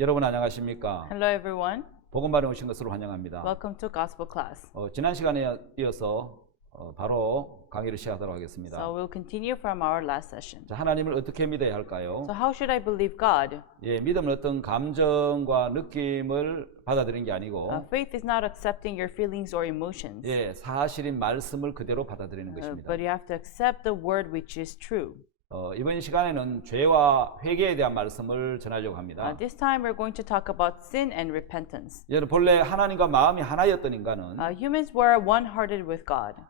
여러분 안녕하십니까? Hello everyone. 복음발에 오신 것으로 환영합니다. Welcome to Gospel Class. 지난 시간에 이어서 바로 강의를 시작하도록 하겠습니다. So we'll continue from our last session. 자, 하나님을 어떻게 믿어야 할까요? So how should I believe God? 예, 믿음은 어떤 감정과 느낌을 받아들이는 게 아니고 Faith is not accepting your feelings or emotions, 예, 사실인 말씀을 그대로 받아들이는 것입니다. but you have to accept the word which is true. 이번 시간에는 죄와 회개에 대한 말씀을 전하려고 합니다. This time we're going to talk about sin and repentance. 여러분 본래 하나님과 마음이 하나였던 인간은 Humans were one-hearted with God,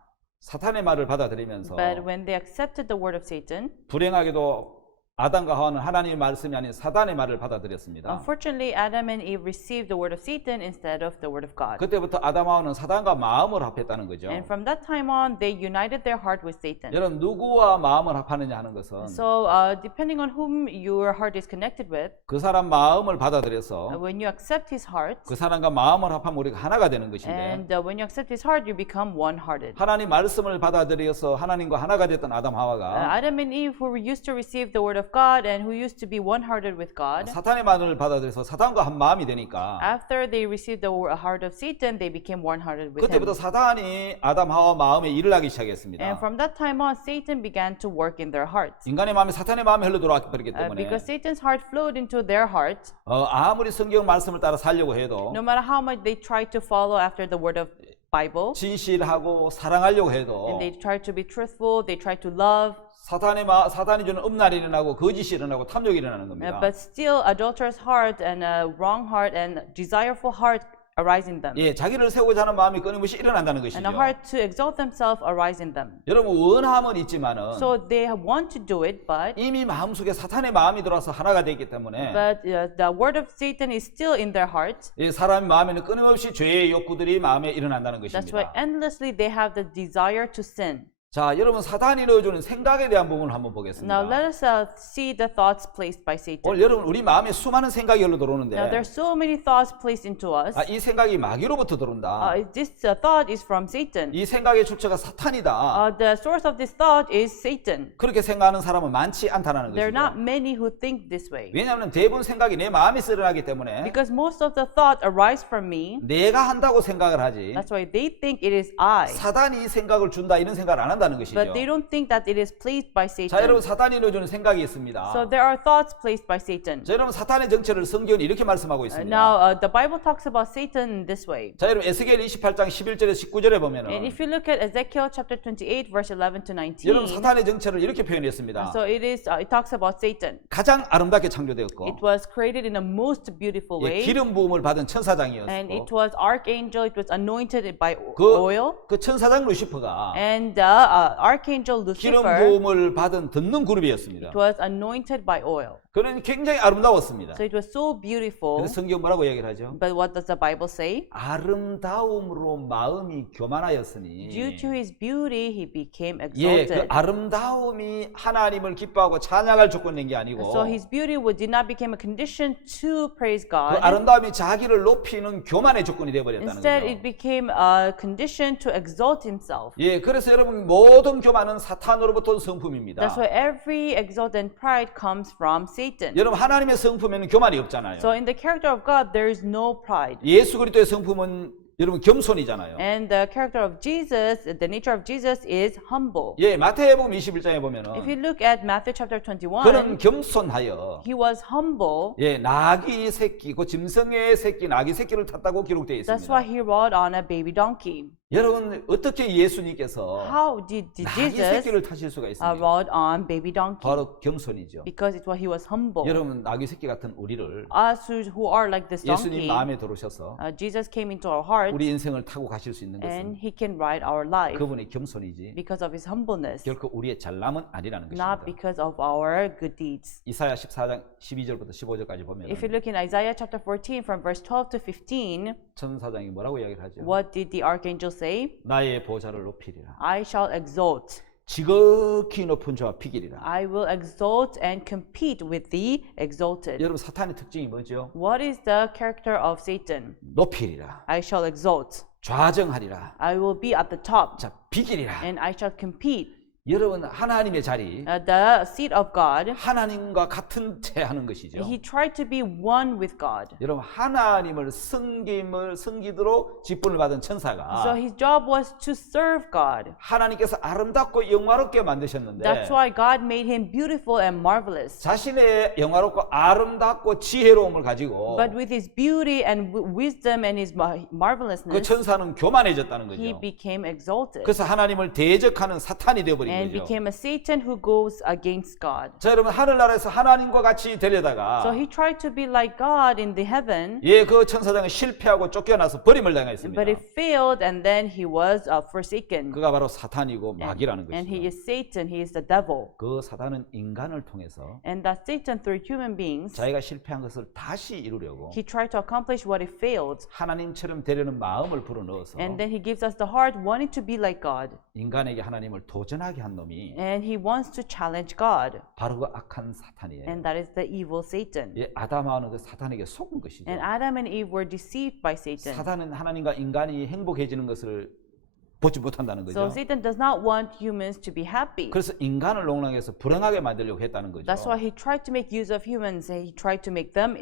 사탄의 말을 받아들이면서 but when they accepted the word of Satan, 불행하게도 아담과 하와는 하나님의 말씀이 아닌 사단의 말을 받아들였습니다. unfortunately Adam and Eve received the word of Satan instead of the word of God. 그때부터 아담과 하와는 사단과 마음을 합했다는 거죠. And from that time on, they united their heart with Satan. 여러분 누구와 마음을 합하느냐 하는 것은 So, depending on whom your heart is connected with, 그 사람 마음을 받아들여서 when you accept his heart, 그 사람과 마음을 합하면 우리가 하나가 되는 것인데 and when you accept his heart, you become one-hearted. 하나님 말씀을 받아들여서 하나님과 하나가 됐던 아담 하와가 Adam and Eve, who used to receive the word of God and who used to be one-hearted with God, 사탄의 말을 받아들여서 사탄과 한 마음이 되니까 after they received the heart of Satan, they became one-hearted with him. 그때부터 사탄이 아담 하와 마음에 일을 하기 And 시작했습니다. from that time on, Satan began to work in their hearts. 인간의 마음이 사탄의 마음에 흘러 들어왔기 때문에 Because Satan's heart flowed into their heart, 아무리 성경 말씀을 따라 살려고 해도 no matter how much they tried to follow after the word of Bible, 진실하고 사랑하려고 해도 and they tried to be truthful, they tried to love, 사탄이 주는 음란이 일어나고 거짓이 일어나고 탐욕이 일어나는 겁니다. but still adulterous heart and a wrong heart and desireful heart arise in them. 예, 자기를 세우고자 하는 마음이 끊임없이 일어난다는 것이죠. And a heart to exalt themselves arise in them. 여러분 원함은 있지만은 So they want to do it, but 이미 마음속에 사탄의 마음이 들어와서 하나가 되기 때문에 the word of Satan is still in their heart. 이 사람의 마음에는 끊임없이 죄의 욕구들이 마음에 일어난다는 That's why 것입니다. endlessly they have the desire to sin. 자, 여러분 사탄이 넣어주는 생각에 대한 부분을 한번 Now 보겠습니다. let us see the thoughts placed by Satan. 오늘 여러분 우리 마음에 수많은 생각이 흘러 Now 들어오는데 there's so many thoughts placed into us. 이 생각이 마귀로부터 들어온다. This thought is from Satan. 이 생각의 출처가 사탄이다. The source of this thought is Satan. 그렇게 생각하는 사람은 많지 않다는 There are not 것이죠. many who think this way. 왜냐하면 대부분 생각이 내 마음에서 일어나기 때문에 Because most of the thought arise from me. 내가 한다고 생각을 하지 That's why they think it is I. 사단이 이 생각을 준다 이런 생각을 안 한다는 것이죠. But they don't think that it is placed by 자, Satan. 여러분 사탄이 넣어주는 생각이 있습니다. So there are thoughts placed by Satan. 자, 여러분 사탄의 정체를 성경은 이렇게 말씀하고 있습니다. Now the Bible talks about Satan in this way. 자, 여러분 에스겔 28장 11절에서 19절에 And 보면은 if you look at Ezekiel chapter 28 verse 11 to 19, 여러분 사탄의 정체를 이렇게 표현했습니다. so it talks about Satan. 가장 아름답게 창조되었고 It was created in a most beautiful 예, way. 기름 부음을 받은 And 천사장이었고 it was archangel, it was anointed by 그, oil. 그 천사장 루시퍼가 And archangel 기름 Lucifer, 부음을 받은 듣는 그룹이었습니다. it was anointed by oil. 그는 굉장히 아름다웠습니다. So it was so beautiful. 근데 성경 뭐라고 얘기를 하죠? But what does the Bible say? 아름다움으로 마음이 교만하였으니 Due to his beauty, he became 예, 그 exalted. 아름다움이 하나님을 기뻐하고 찬양할 조건인 게 아니고 So his beauty did not become a condition to praise 그 God. 아름다움이 자기를 높이는 교만의 조건이 되어버렸다는 Instead, 거죠. it became a condition to exalt himself. 예, 그래서 여러분 모든 교만은 사탄으로부터 온 성품입니다. That's why every exalt and pride comes from Satan. 여러분 하나님의 성품에는 교만이 없잖아요. So in the character of God, there is no pride. 예수 그리스도의 성품은 여러분 겸손이잖아요. And the character of Jesus, the nature of Jesus is humble. 예, 마태복음 21장에 If 보면은 you look at Matthew chapter 그는 21, 겸손하여 he was humble. 예, 나귀 새끼, 그 짐승의 새끼, 나귀 새끼를 탔다고 기록되어 That's why 있습니다. he rode on a baby donkey. 여러분 어떻게 예수님께서 How did 나귀 Jesus 새끼를 타실 수가 있습니까? rode on baby donkey? 바로 겸손이죠. Because he was humble. 여러분 나귀 새끼 같은 우리를 Us who are like this 예수님 donkey, 마음에 들어오셔서 Jesus came into our hearts 우리 인생을 타고 가실 수 있는 and 것은 he can ride our life 그분의 겸손이지 because of his humbleness, 결코 우리의 잘남은 아니라는 not 것입니다. because of our good deeds. 이사야 14장 12절부터 15절까지 보면 If you look in Isaiah chapter 14 from verse 12 to 15, 천사장이 뭐라고 이야기를 하죠? what did the archangel say? 나의 보좌를 높이리라. I shall exalt. 지극히 높은 자와 비기리라. I will exalt and compete with the exalted. 여러분 사탄의 특징이 뭐죠? What is the character of Satan? 높이리라. I shall exalt. 좌정하리라. I will be at the top 자, 비기리라. and I shall compete. 여러분 하나님의 자리, the seat of God. 하나님과 같은 채 하는 것이죠. He tried to be one with God. 여러분 하나님을 섬기도록 직분을 받은 So 천사가 his job was to serve God. 하나님께서 아름답고 영화롭게 만드셨는데 That's why God made him beautiful and marvelous. 자신의 영화롭고 아름답고 지혜로움을 가지고 But with his beauty and wisdom and his 그 marvelousness, 천사는 교만해졌다는 he 거죠. became exalted 그래서 하나님을 대적하는 사탄이 되어버린 and 거죠. became a Satan who goes against God. 자, 여러분 하늘나라에서 하나님과 같이 되려다가 So he tried to be like God in the heaven, 예, 그 천사장은 실패하고 쫓겨나서 버림을 당했습니다. but he failed and then he was forsaken. 그가 바로 사탄이고 마귀라는 And he 것이죠. is Satan, he is the devil. 그 사탄은 인간을 통해서 And that Satan, through human beings, 자기가 실패한 것을 다시 이루려고 he tried to accomplish what he failed. 하나님처럼 되려는 마음을 불어넣어서 And then he gives us the heart wanting to be like God. 인간에게 하나님을 도전하게 한 놈이 And he wants to challenge God. 바로 그 악한 사탄이에요. And that is the evil Satan. 예, 아담하는 그 사탄에게 속은 것이죠. And Adam and Eve were deceived by Satan. 사탄은 하나님과 인간이 행복해지는 것을 보지 못한다는 So 거죠. Satan does not want humans to be happy. 그래서 인간을 농락해서 불행하게 만들려고 했다는 거죠. That's why he tried to make use of humans and he tried to make them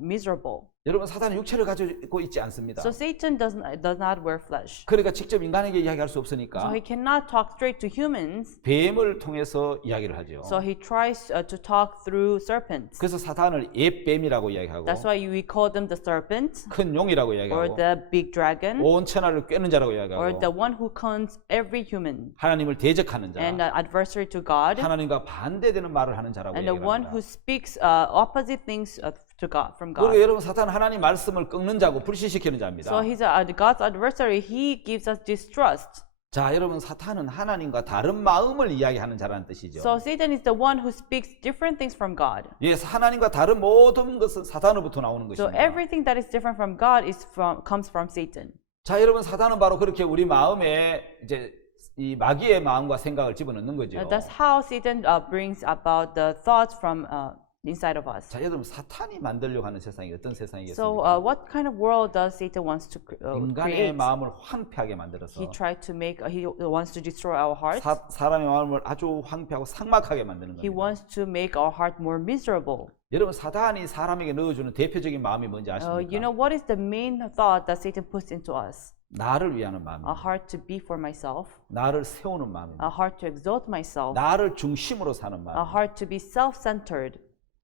miserable. 여러분 사탄은 육체를 가지고 있지 않습니다. So Satan does not wear flesh. 그러니까 직접 인간에게 이야기할 수 So 없으니까 he cannot talk straight to humans. 뱀을 통해서 이야기를 하죠. So he tries to talk through serpents. 그래서 사탄을 옛뱀이라고 이야기하고 That's why we call them the serpent 큰 용이라고 or 이야기하고 the big dragon 온 천하를 꿰는 자라고 or 이야기하고 the one who cons every human 하나님을 대적하는 자, and adversary to God 하나님과 반대되는 말을 하는 자라고 and the one 이야기합니다. who speaks opposite things to God from 그리고 God. 여러분 사탄은 하나님 말씀을 꺾는 자고 불신시키는 자입니다. So he's God's adversary. He gives us distrust. 자, 여러분 사탄은 하나님과 다른 마음을 이야기하는 자라는 뜻이죠. So Satan is the one who speaks different things from God. 예, 하나님과 다른 모든 것은 사탄으로부터 나오는 So 것입니다. everything that is different from God comes from Satan. 자, 여러분 사탄은 바로 그렇게 우리 마음에 이제 이 마귀의 마음과 생각을 집어넣는 거죠. That's how Satan brings about the thoughts from inside of us. 자, 여러분 사탄이 만들려고 하는 세상이 어떤 So 세상이겠습니까? what kind of world does Satan wants to 인간의 create? 마음을 황폐하게 만들어서 He tried to make. He wants to destroy our hearts. 사람의 마음을 아주 황폐하고 삭막하게 만드는 He 겁니다. wants to make our heart more miserable. 여러분 사탄이 사람에게 넣어주는 대표적인 마음이 뭔지 You know 아십니까? what is the main thought that Satan puts into us? 나를 위하는 A 마음입니다. heart to be for myself, 나를 세우는 a 마음입니다. heart to exalt myself, 나를 중심으로 사는 a 마음. heart to be self-centered.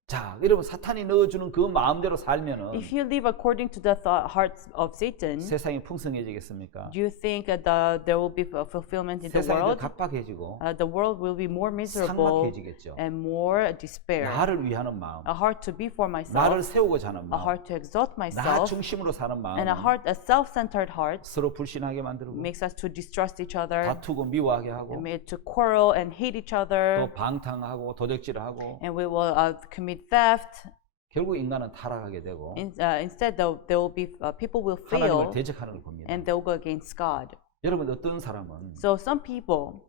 자, 여러분 사탄이 넣어주는 그 마음대로 살면은 If you live according to the hearts of Satan, 세상이 풍성해지겠습니까? do you think there will be fulfillment in the 세상이 더 world? 각박해지고 The world will be more miserable 삭막해지겠죠. and more despair. 나를 위하는 마음, A heart to be for 나를 myself, 세우고자 하는 a 마음, heart to exalt 나 myself, 중심으로 사는 마음, and a self-centered heart 서로 불신하게 만들고 makes us to distrust each other, 다투고 미워하게 하고 made to quarrel and hate each other, 또 방탕하고 도적질하고 and we will commit theft. 결국 인간은 타락하게 되고 Instead, there will be people will 하나님을 fail 대적하는 걸 봅니다. and they will go against God. 여러분 어떤 사람은 So some people,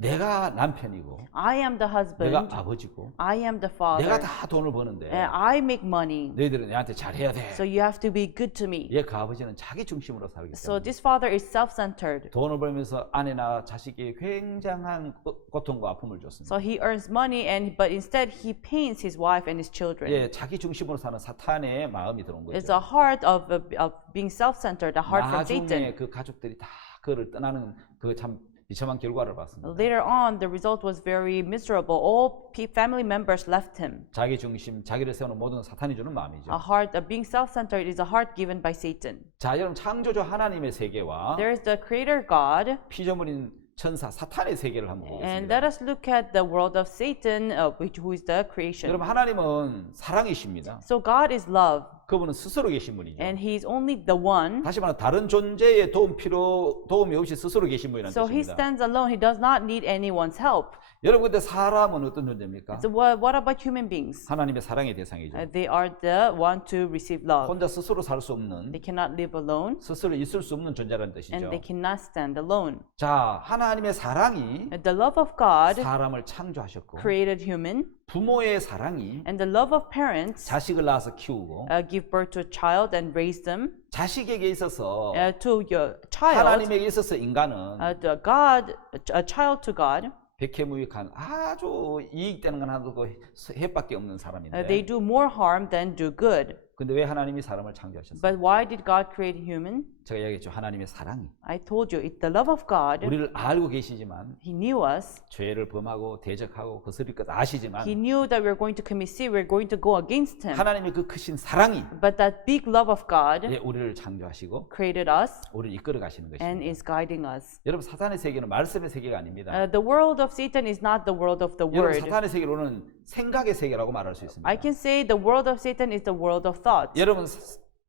내가 남편이고 I am the 내가 husband, 아버지고 I am the 내가 father, 다 돈을 버는데 and I make money. 너희들은 내한테 잘해야 돼. So you have to be good to me. 얘 그 아버지는 자기 중심으로 살기 So 때문에 this father is self-centered. 돈을 벌면서 아내나 자식이 굉장한 고통과 아픔을 줬습니다. So he earns money, but instead he pains his wife and his children. 예, 자기 중심으로 사는 사탄의 마음이 들어온 It's 거죠. a heart of being self-centered, a heart from 나중에 Satan. 그 가족들이 다 그를 떠나는 그 참 비참한 결과를 봤습니다. Later on, the result was very miserable. All family members left him. 자기 중심, 자기를 세우는 모든 사탄이 주는 마음이죠. A heart being self-centered is a heart given by Satan. 자, 여러분 창조주 하나님의 세계와 There is the Creator God, 피조물인 천사 사탄의 세계를 한번 and 보겠습니다. let us look at the world of Satan, who is the creation. 여러분 하나님은 사랑이십니다. So God is love, 그분은 스스로 계신 분이죠. and He is only the one. 다시 말해 다른 존재의 도움이 없이 스스로 계신 분이라는 So He 뜻입니다. stands alone. He does not need anyone's help. 여러분 근데 사람은 어떤 존재입니까? So what about human beings? 하나님의 사랑의 대상이죠. They are the one to receive love. 혼자 스스로 살 수 없는, They cannot live alone, 스스로 있을 수 없는 존재라는 뜻이죠. and they cannot stand alone. 자, 하나님의 사랑이 The love of God 사람을 창조하셨고 created human, 부모의 사랑이 and the love of parents 자식을 낳아서 키우고 give birth to a child and raise them. 자식에게 있어서 To your child, 하나님에게 있어서 인간은 a child to God 백해무익한 아주 이익되는 건 하나도 그 해밖에 없는 They 사람인데 do more harm than do good. 근데 왜 하나님이 사람을 창조하셨어요? But why did God create human? 제가 얘기했죠. 하나님의 사랑이 I told you, it's the love of God. 우리를 알고 계시지만 He knew us. 죄를 범하고 대적하고 거스릴 것 아시지만 He knew that we're going to commit sin. We're going to go against Him. 하나님의 그 크신 사랑이 But that big love of God 예, 우리를 창조하시고 created us 우리를 이끌어 가시는 and 것입니다. is guiding us. 여러분 사탄의 세계는 말씀의 세계가 아닙니다. The world of Satan is not the world of the 여러분 Word. 사탄의 세계로는 생각의 세계라고 말할 수 있습니다. I can say the world of Satan is the world of thoughts. 여러분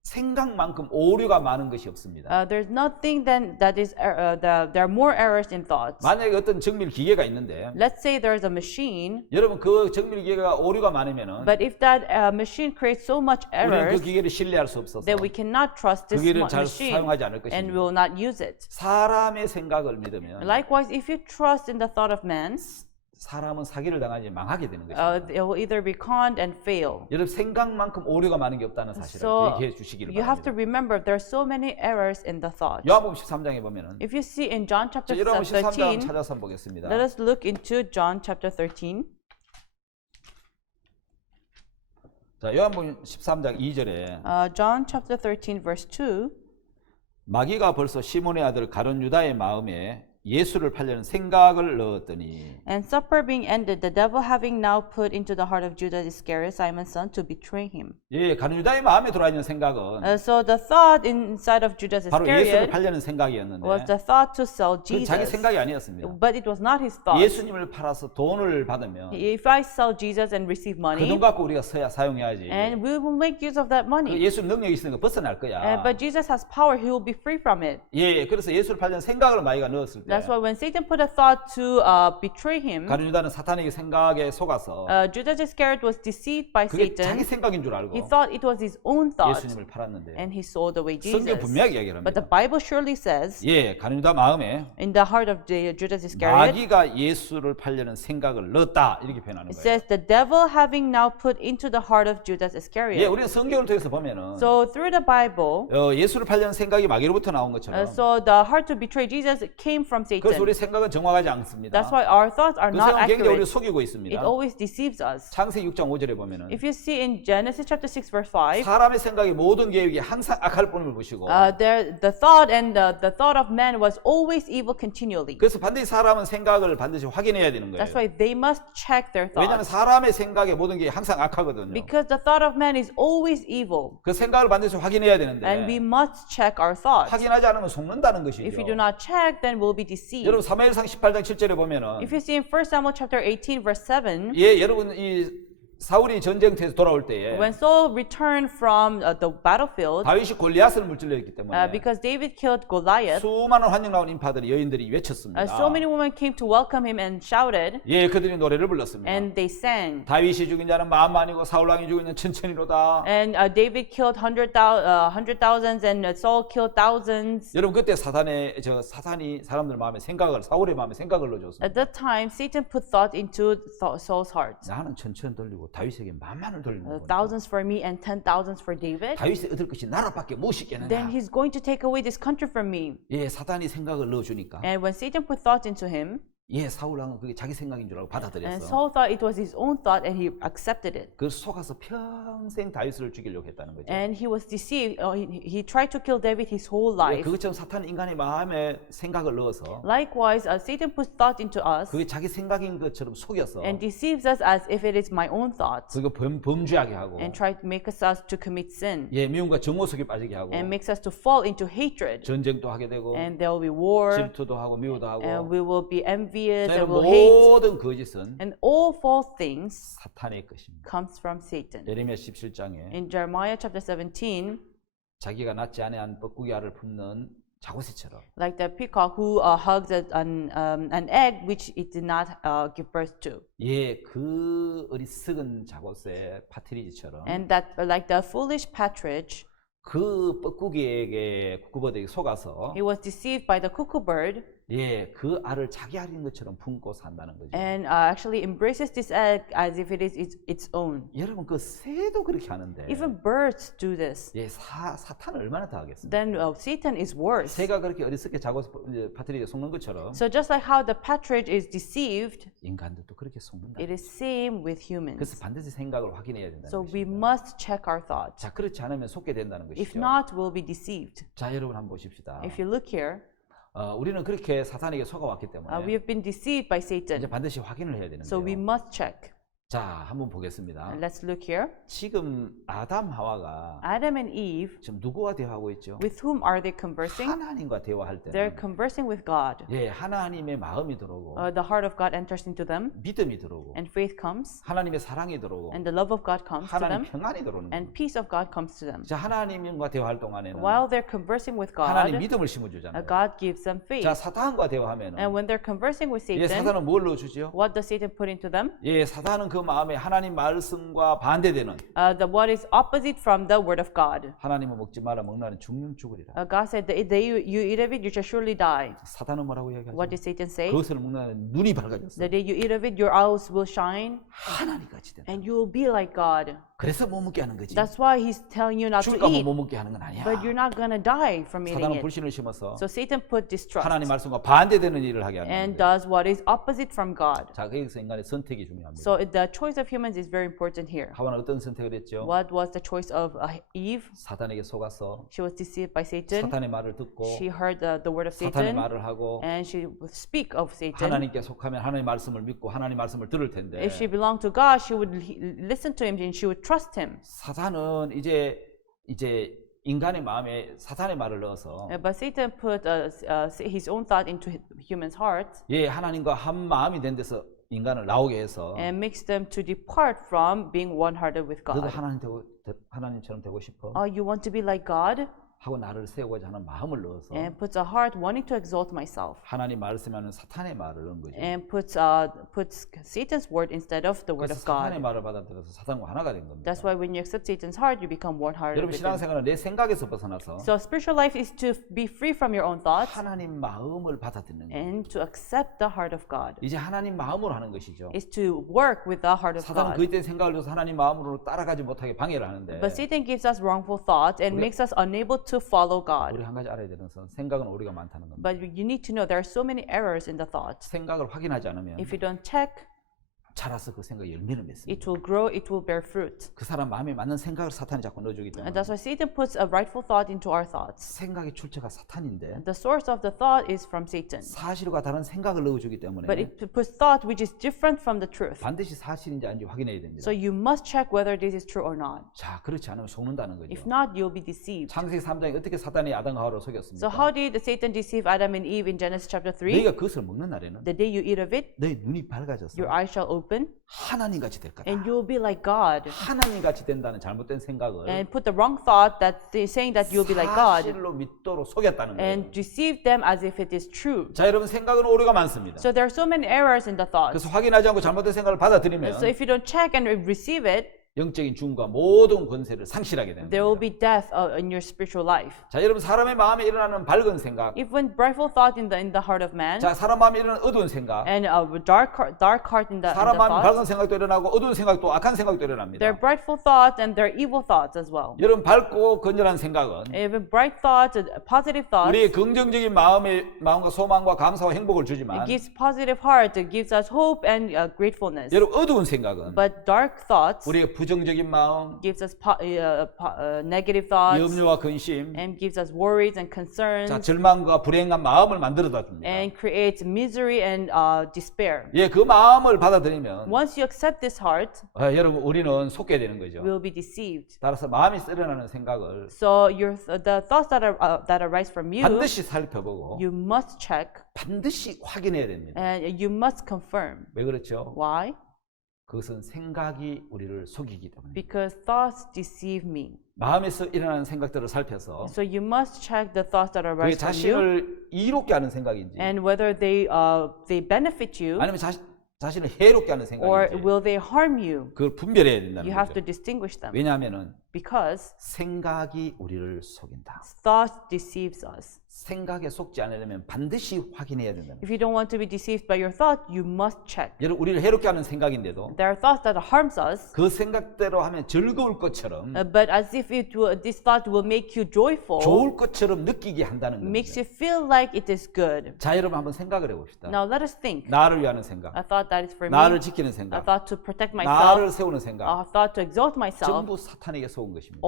생각만큼 오류가 많은 것이 없습니다. There's nothing that is there are more errors in thoughts. 만약에 어떤 정밀 기계가 있는데 Let's say there's a machine, 여러분 그 정밀 기계가 오류가 많으면은 but if that machine creates so much 우리는 그 errors, 기계를 신뢰할 수 없어서 then we cannot trust 그 this 기계를 잘 machine 사용하지 않을 and 것입니다. will not use it. 사람의 생각을 믿으면 Likewise, if you trust in the thought of man, 사람은 사기를 당하지 망하게 되는 것입니다. they will either be conned and fail. 여러분 생각만큼 오류가 많은 게 없다는 사실을 So 얘기해 주시기를 you have to 바랍니다. remember there are so many errors in the thought. 요한복음 13장에 보면은 If you see in John chapter 여러분 13장 13, 찾아서 한번 보겠습니다. let us look into John chapter 13. 자, 요한복음 13장 2절에 John chapter 13 verse 2. 마귀가 벌써 시몬의 아들 가룟 유다의 마음에 예수를 팔려는 생각을 넣었더니 And supper being ended, the devil having now put into the heart of Judas Iscariot, Simon's son, to betray him. 예, 가룟 유다의 마음에 들어와 있는 생각은 So the thought inside of Judas 바로 예수를 Iscariot 팔려는 생각이었는데 was the thought to sell 그건 자기 Jesus. 생각이 아니었습니다. But it was not his thought. 예수님을 팔아서 돈을 받으면 If I sell Jesus and receive 그 money, 돈 갖고 우리가 사용해야지. and we will make use of that 그 money. 예수 능력이 있으니까 벗어날 거야. But Jesus has power, he will be free from it. 예, 그래서 예수를 팔려는 생각을 마귀가 넣었을 때 That's why when Satan put a thought to betray him, 가룟 유다는 사탄에게 생각에 속아서 Judas Iscariot was deceived by 그게 자기 Satan. 생각인 줄 알고 He thought it was his own thought, 예수님을 팔았는데 and he sold away 성경 Jesus. 분명하게 이야기를 But the 합니다. Bible surely says, 예, 가룟 유다 마음에 in the heart of Judas Iscariot, 마귀가 예수를 팔려는 생각을 넣었다 이렇게 표현하는 it 거예요. says, the devil having now put into the heart of Judas 예, Iscariot. 우리는 성경을 통해서 보면은 So through the Bible, 예수를 팔려는 생각이 마귀로부터 나온 것처럼 so the heart to betray Jesus came from 그래서 Satan. 우리 생각은 정확하지 않습니다. That's why our thoughts are 그 not 생각은 굉장히 우리를 accurate. 속이고 It 있습니다. always deceives us. 창세기 6장 5절에 보면은 If you see in Genesis chapter 6 verse 5, 사람의 생각이 모든 계획이 항상 악할 뿐을 보시고 the thought and the thought of man was always evil continually. 그래서 반드시 사람은 생각을 반드시 확인해야 되는 거예요. That's why they must check their 왜냐하면 thoughts. 사람의 생각에 모든 게 항상 악하거든요. Because the thought of man is always evil. 그 생각을 반드시 확인해야 And we 되는데 must check our thoughts. 확인하지 않으면 속는다는 것이죠. If we do not check, then we'll be deceived. 여러분 사무엘상 18장 7절에 보면은 If you see in 1 Samuel chapter 18 verse 7, 예, 여러분 이 사울이 전쟁터에서 돌아올 때에 when Saul returned from the battlefield, 다윗이 골리앗을 물질렀기 때문에 because David killed Goliath, 수많은 환영 나온 인파들이 여인들이 외쳤습니다. so many women came to welcome him and shouted, 예, 그들이 노래를 불렀습니다. and they sang. 다윗이 죽인 자는 만만이고 사울 왕이 죽인 자는 천천히로다. And David killed hundred thousands, and Saul killed thousands. 여러분 그때 사탄이 사람들 마음에 생각을 사울의 마음에 생각을 넣어줬습니다. At that time, Satan put thought into Saul's heart. 나는 천천히 돌리고 다윗에게 만만을 돌리는 거예요. Thousands for me and 10,000s for David. 다윗이 얻을 것이 나라밖에 무엇이겠느냐. Then he's going to take away this country from me. 예, 사탄이 생각을 넣어주니까 And when Satan put thought into him, 예, 사울 왕은 그게 자기 생각인 줄 알고 and 받아들였어. Saul thought it was his own thought, and he accepted it. 그 속아서 평생 다윗을 죽이려고 했다는 거죠. And he was deceived. He tried to kill David his whole 예, life. 그것처럼 사탄 인간의 마음에 생각을 넣어서 Likewise, Satan puts thought into us 그게 자기 생각인 것처럼 속여서 and deceives us as if it is my own thoughts, 그거 범죄하게 하고 and try to make us to commit sin, 예, 미움과 정오 속에 빠지게 하고 and makes us to fall into hatred. 전쟁도 하게 되고 And there will be war, 질투도 하고 미워도 and 하고 we will be envious, 자, and we'll hate. 모든 거짓은 And all false things 사탄의 것입니다. comes from Satan. 예레미야 17장에 In Jeremiah chapter 17, 자기가 낳지 아니한 뻐꾸기 알을 품는 자고새처럼 like the peacock who hugs an egg which it did not give birth to, 예, 그 어리석은 자고새 파트리지처럼 and that like the foolish partridge, 그 뻐꾸기에게 쿠쿠버드에게 속아서 he was deceived by the cuckoo bird. 예, 그 알을 자기 알인 것처럼 품고 산다는 거죠. and actually embraces this egg as if it is its own. 여러분 그 새도 그렇게 하는데 Even birds do this. 예, 사탄은 얼마나 더 하겠습니까? Then Satan is worse. 새가 그렇게 어리석게 자고 이제 파트리에 속는 것처럼 So just like how the partridge is deceived, 인간들도 그렇게 속는다. it is same with 그래서 humans. 반드시 생각을 확인해야 된다는 So we 것입니다. must check our thoughts. 자, 그렇지 않으면 속게 된다는 If 것이죠. not, we'll be deceived. 자, 여러분 한번 보십시다. If you look here, 우리는 그렇게 사탄에게 속아왔기 we 때문에 have been deceived by 이제 Satan. 반드시 확인을 해야 So we 되는데요. must check. 자, 한번 보겠습니다. And let's look here. 지금 아담 하와가 Adam and Eve, 지금 누구와 대화하고 있죠? with whom are they conversing? 하나님과 대화할 They're 때는 conversing with God. 예, 하나님의 마음이 들어오고 The heart of God enters into them, 믿음이 들어오고 and faith comes, 하나님의 사랑이 들어오고 and the love of God comes to 하나님 them, 평안이 들어오는 거예요. and peace of God comes to them. 자, 하나님과 대화할 동안에는 While they're conversing with 하나님 God, 믿음을 심어주잖아요. God gives them faith. 자, 사탄과 대화하면은 And when they're conversing with 예, Satan, 사탄은 뭘 넣어주죠? what does Satan put into them? 예, 사탄은 그 마음에 하나님 말씀과 반대되는 What is opposite from the word of God. 하나님은 먹지 마라 먹나는 죽는 죽으리라. God said, the day you eat of it, you shall surely die. 사탄은 뭐라고 얘기하죠? What did Satan say? 그것을 먹나는 눈이 밝아졌어. The day you eat of it, your eyes will shine, 하나님 같이 된다. and you will be like God. 그래서 못 먹게 하는 거지. That's why he's telling you not to 죽을까 eat, 못 먹게 하는 건 아니야. but you're not gonna die from eating 사탄은 it. 불신을 심어서 So Satan put distrust 하나님 말씀과 반대되는 일을 하게 하는 and 거예요. does what is opposite from God. 자, 거기서 인간의 선택이 중요합니다. So the choice of humans is very important here. 하와는 어떤 선택을 했죠? What was the choice of Eve? 사탄에게 속아서 She was deceived by Satan. 사탄의 말을 듣고 She heard the word of 사탄의 Satan, 말을 하고 and she would speak of Satan. 하나님께 속하면 하나님 말씀을 믿고 하나님 말씀을 들을 텐데 If she belonged to God, she would listen to him and she would trust him. 사탄은 이제 인간의 마음에 사탄의 말을 넣어서 But Satan put his own thought into humans' hearts 예, 하나님과 한 마음이 된 데서 인간을 나오게 해서 and makes them to depart from being one-hearted with 너도 God. 하나님처럼 되고 싶어? You want to be like God? 하고 나를 세우고자 하는 마음을 넣어서 And puts a heart wanting to exalt myself. 하나님 말씀하는 사탄의 말을 넣은 거죠. And puts Satan's word instead of the word 그래서 of 사탄의 God. 말을 받아들여서 사탄과 하나가 된 겁니다. That's why when you accept Satan's heart, you become one-hearted 여러분 with him. 신앙생활은 내 생각에서 벗어나서 So spiritual life is to be free from your own thoughts 하나님 마음을 받아들이는 거예요. and to accept the heart of God. 이제 하나님 마음으로 하는 것이죠. Is to work with the heart of 사탄은 God. 그때 생각을 줘서 하나님 마음으로 따라가지 못하게 방해를 하는데 But Satan gives us wrongful thoughts and makes us unable to follow God. 우리 한 가지 알아야 되는 것은 생각은 오류가 많다는 겁니다. But you need to know there are so many errors in the thoughts. 생각을 확인하지 않으면 If you don't check, 자라서 그 생각이 열매를 맺습니다. it will grow, it will bear fruit. 그 사람 마음에 맞는 생각을 사탄이 자꾸 넣어주기 때문에 And that's why Satan puts a rightful thought into our thoughts. 생각의 출처가 사탄인데 The source of the thought is from Satan. 사실과 다른 생각을 넣어주기 때문에 But it puts thought which is different from the truth. 반드시 사실인지 아닌지 확인해야 됩니다. So you must check whether this is true or not. 자, 그렇지 않으면 속는다는 거죠. If not, you'll be deceived. 창세기 3장에 어떻게 사탄이 아담과 하와를 So 속였습니까? how did Satan deceive Adam and Eve in Genesis chapter 3? 너희가 그것을 먹는 날에는 The day you eat of it, 너희 눈이 밝아져서 your eyes shall open 하나님 같이 될 거다. and you will be like God. 하나님 같이 된다는 잘못된 생각을 And put the wrong thought that they're saying that you'll be like God 사실로 믿도록 속였다는 거예요. and deceive them as if it is true. 자, 여러분 생각은 오류가 많습니다. So there are so many errors in the thoughts. 그래서 확인하지 않고 잘못된 생각을 받아들이면 So if you don't check and receive it, 영적인 죽음과 모든 권세를 상실하게 되는 there will 겁니다. be death in your spiritual life. 자, 여러분 사람의 마음에 일어나는 밝은 생각, If when rightful thought in the heart of man 자, 사람 ma음에 일어나는 어두운 생각, and a dark heart in the 사람 마음에 thoughts, 밝은 생각도 일어나고 어두운 생각도 악한 생각도 일어납니다. there are brightful thoughts and there are evil thoughts as well. 여러분 밝고 건전한 생각은 Even bright thoughts, positive thoughts, 우리의 긍정적인 마음과 소망과 감사와 행복을 주지만 it gives positive heart, it gives us hope and gratefulness. 여러분 어두운 생각은 But dark thoughts 우리의 부정적인 마음, gives us negative thoughts 염려와 근심, and gives us worries and concerns 자, 절망과 불행한 마음을 만들어다 줍니다. and creates misery and despair. 예, 그 마음을 받아들이면 Once you accept this heart, 여러분 우리는 속게 되는 거죠. will be deceived. 따라서 마음이 쓰러나는 생각을 So the thoughts that arise from you, 반드시 살펴보고 you must check 반드시 확인해야 됩니다. and you must confirm. 왜 그렇죠? Why? 그것은 생각이 우리를 속이기 때문에 Because thoughts deceive me. 마음에서 일어나는 생각들을 살펴서 So you must check the thoughts that 그게 arise from you 자신을 이롭게 하는 생각인지 and whether they benefit you 아니면 자신을 해롭게 하는 or 생각인지 will they harm you. 그걸 분별해야 You 된다는 have to 거죠. distinguish them 왜냐하면은 because 생각이 우리를 속인다. thought deceives us. 생각에 속지 않으려면 반드시 확인해야 된다는 거예요. If you don't want to be deceived by your thought, you must check. 여러분 우리를 해롭게 하는 생각인데도 There are thoughts that harms us, 그 생각대로 하면 즐거울 것처럼 but as if this thought will make you joyful, 좋을 것처럼 느끼게 한다는 makes 겁니다. you feel like it is good. 자 여러분 한번 생각을 해봅시다. Now let us think. 나를 위하는 생각, A thought that is for me, 나를 지키는 a 생각, thought to protect 나를 myself, 세우는 생각 a thought to exalt myself. 전부 사탄에게 속은 것입니다.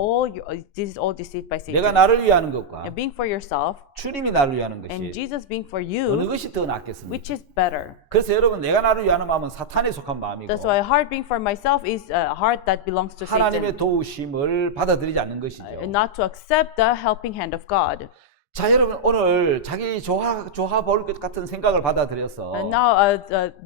This is all deceived by 내가 Satan. 나를 위하는 것과 And being for yourself 주님이 나를 위하는 and 것이 Jesus being for 어느 you, 것이 더 낫겠습니까? which is better? 그래서 여러분 내가 나를 위하는 마음은 사탄에 속한 마음이고 That's why a heart being for myself is a heart that belongs to 하나님의 Satan, 도우심을 받아들이지 않는 것이죠. and not to accept the helping hand of God. 자 여러분 오늘 자기 좋아 보일 것 같은 생각을 받아들여서 And now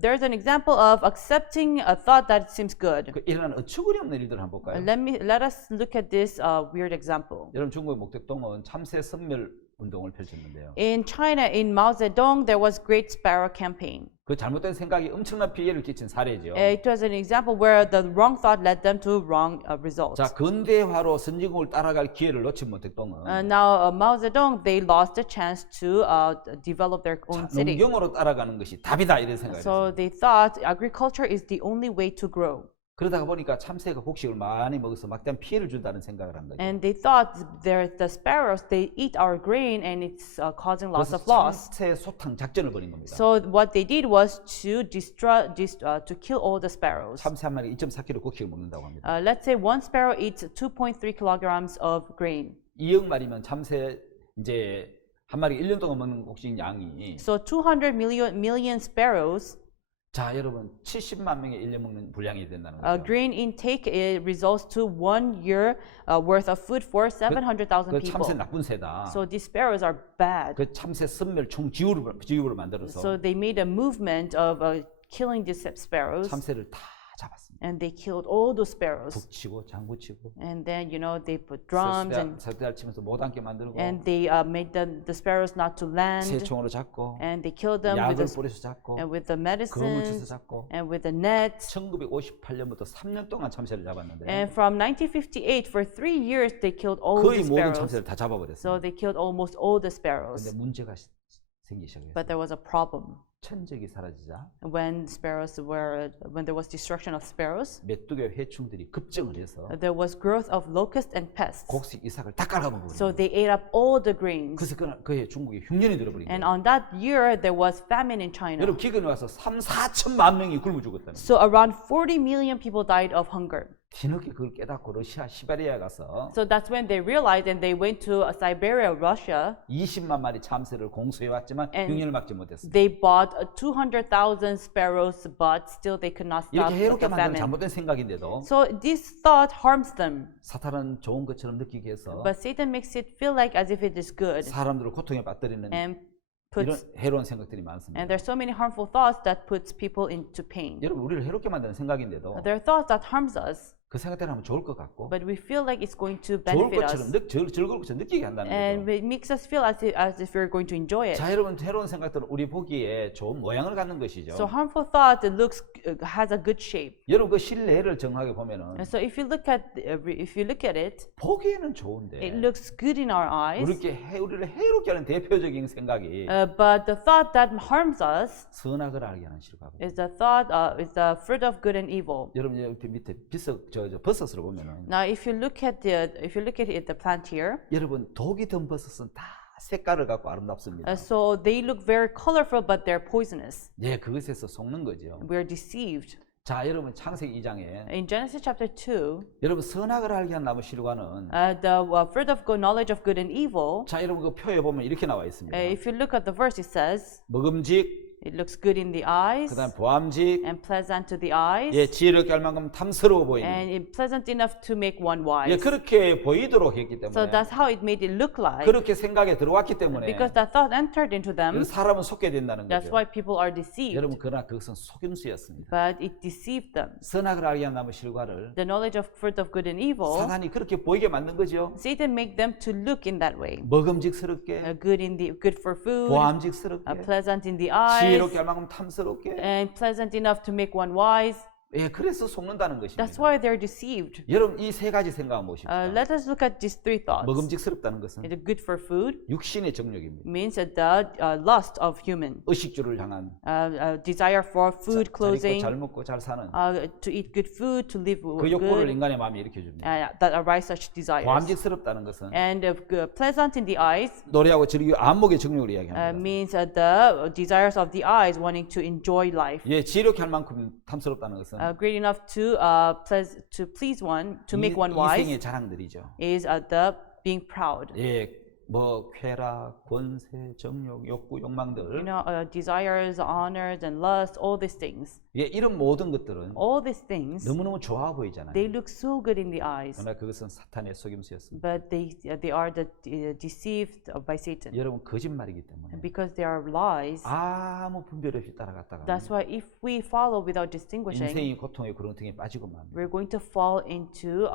there's an example of accepting a thought that seems good. 그 일어나는 어처구니 없는 일들을 한번 볼까요? Let us look at this weird example. 여러분 중국의 목택동은 참새 선멸 운동을 펼쳤는데요. In China, in Mao Zedong, there was Great Sparrow campaign. 그 잘못된 생각이 엄청난 피해를 끼친 사례죠. It was an example where the wrong thought led them to wrong results. 자 근대화로 선진국을 따라갈 기회를 놓친 목택동은 Now, Mao Zedong, they lost the chance to develop their own city. 농경으로 따라가는 것이 답이다 이런 생각을 So 했어요. they thought agriculture is the only way to grow. 그러다가 보니까 참새가 곡식을 많이 먹어서 막대한 피해를 준다는 생각을 한 거죠. And they thought the sparrows, they eat our grain and it's causing lots 그래서 of loss. 참새 소탕 작전을 벌인 겁니다. So what they did was to kill all the sparrows. 참새 한 마리 2.4kg 곡식을 먹는다고 합니다. Let's say one sparrow eats 2.3 kilograms of grain. 2억 마리면 참새 이제 한 마리 1년 동안 먹는 곡식 양이 So 200 million sparrows, 자 여러분 70만 명의 1년 먹는 분량이 된다는 거죠. grain intake it results to 1 year worth of food for 700,000 그 people. 참새 나쁜 새다. So these sparrows are bad. 그 참새 선멸 지구를 만들어서 So they made a movement of killing these sparrows, 참새를 다 잡았습니다. and they killed all those sparrows. 북치고 장구치고 And then they put drums 석대를 치면서 못 앉게 만들고 and they made the sparrows not to land, 새총으로 잡고 and they killed them 약을 뿌려서 잡고 with the 검을 쳐서 medicines 잡고 and with the nets. 1958년부터 3년 동안 참새를 잡았는데 And from 1958, for 3 years, they killed all 거의 the 모든 sparrows. 참새를 다 So 잡아버렸어요. they killed almost all the 근데 sparrows. 문제가 생기기 시작했어요. But there was a problem. 천적이 사라지자 When there was destruction of sparrows, 메뚜기 해충들이 급증을 해서 there was growth of locusts and pests. 곡식 이삭을 다 깔아먹은 So 거예요. they ate up all the grains. 그래서 그해 중국에 흉년이 들어버린 And 거예요. on that year, there was famine in China. 여러분 기근이 와서 3,4천만 명이 굶어 죽었다는 거예요. So around 40 million people died of hunger. 뒤늦게 그걸 깨닫고 러시아 시베리아에 가서 So that's when they realized, and they went to Siberia, Russia. 20만 마리 참새를 공수해 왔지만 And 흉년을 막지 못했어요. They bought 200,000 sparrows, but still they could not stop 이렇게 해롭게 the 만드는 famine. 잘못된 생각인데도 So this thought harms them, 사탄은 좋은 것처럼 느끼게 해서 but Satan makes it feel like as if it is good, 사람들을 고통에 빠뜨리는 and 이런 puts 해로운 생각들이 많습니다. and there's so many harmful thoughts that puts people into pain. 여러분 우리를 해롭게 만드는 생각인데도 There are thoughts that harms us, 그 생각대로 하면 좋을 것 같고 but we feel like it's going to 좋을 benefit 것처럼 us, 즐거울 것처럼 느끼게 한다는 and 거죠. it makes us feel as if we're going to enjoy it. 자 여러분 해로운 생각들은 우리 보기에 좋은 모양을 갖는 것이죠. So harmful thought, it has a good shape. 여러분 그 실내를 정확하게 보면은 And so if you look at it, 보기에는 좋은데 it looks good in our eyes. 우리를 해롭게 하는 대표적인 생각이 But the thought that harms us 선악을 알게 하는 실과고. is the fruit of good and evil. 여러분 여기 밑에 버섯을 보면은 Now, if you look at the plant here, 여러분 독이 든 버섯은 다 색깔을 갖고 아름답습니다. so they look very colorful, but they're poisonous. 예, 그것에서 속는 거죠. We're deceived. 자, 여러분 창세기 2장에 In Genesis chapter 2, 여러분 선악을 알게 한 나무 실과는 the fruit of good, knowledge of good and evil. 자, 여러분 그 표에 보면 이렇게 나와 있습니다. If you look at the verse, it says 먹음직, it looks good in the eyes 그다음 보암직, and pleasant to the eyes, 예, 지혜롭게 할 만큼 탐스러워 보이는. and pleasant enough to make one 예, wise. 그렇게 보이도록 했기 So 때문에 that's how it made it look like. 그렇게 생각에 들어왔기 때문에 Because that thought entered into them, 사람은 속게 된다는 that's 거죠. why people are deceived. 여러분 그러나 그것은 속임수였습니다. But it deceived them. 선악을 알게 한 나무 실과를 The knowledge of fruit of good and evil, 사단이 그렇게 보이게 만든 거죠. Satan make them to look in that way. 먹음직스럽게, Good for food, 보암직스럽게, pleasant in the eyes, 지혜롭게 할 만큼 탐스럽게, and pleasant enough to make one wise. 예, 그래서 속는다는 것입니다. That's why they're deceived. 여러분 이 세 가지 생각한 보십시다. Let us look at these three thoughts. 먹음직스럽다는 것은 Is it good for food? 육신의 정욕입니다. Means the lust of human. 의식주를 향한 Desire for food, 잘 입고 clothing, 잘 먹고 잘 사는 to eat good food, to live 그 욕구를 good, 인간의 마음에 일으켜줍니다. that arise such desires. 과함직스럽다는 것은 And pleasant in the eyes 노래하고 즐기고 안목의 정욕을 이야기합니다. means the desires of the eyes, wanting to enjoy life. 예, 지혜롭게 할 만큼 탐스럽다는 것은 Great enough to please one, to make one 이생의 wise, 자랑들이죠. is the being proud. 예, 뭐 쾌락, 권세, 정욕, 욕구, 욕망들. Desires, honors, and lust, all these things. 예, 이런 모든 것들은 All these things, 너무너무 좋아 보이잖아요. they look so good in the eyes, 그러나 그것은 사탄의 속임수였습니다. but they are deceived by Satan. 여러분 거짓말이기 때문에 Because they are lies, 아무 분별 없이 따라갔다가 that's why if we follow without distinguishing, 인생이 고통의 구렁텅이에 빠지고 맙니다. we're going to fall into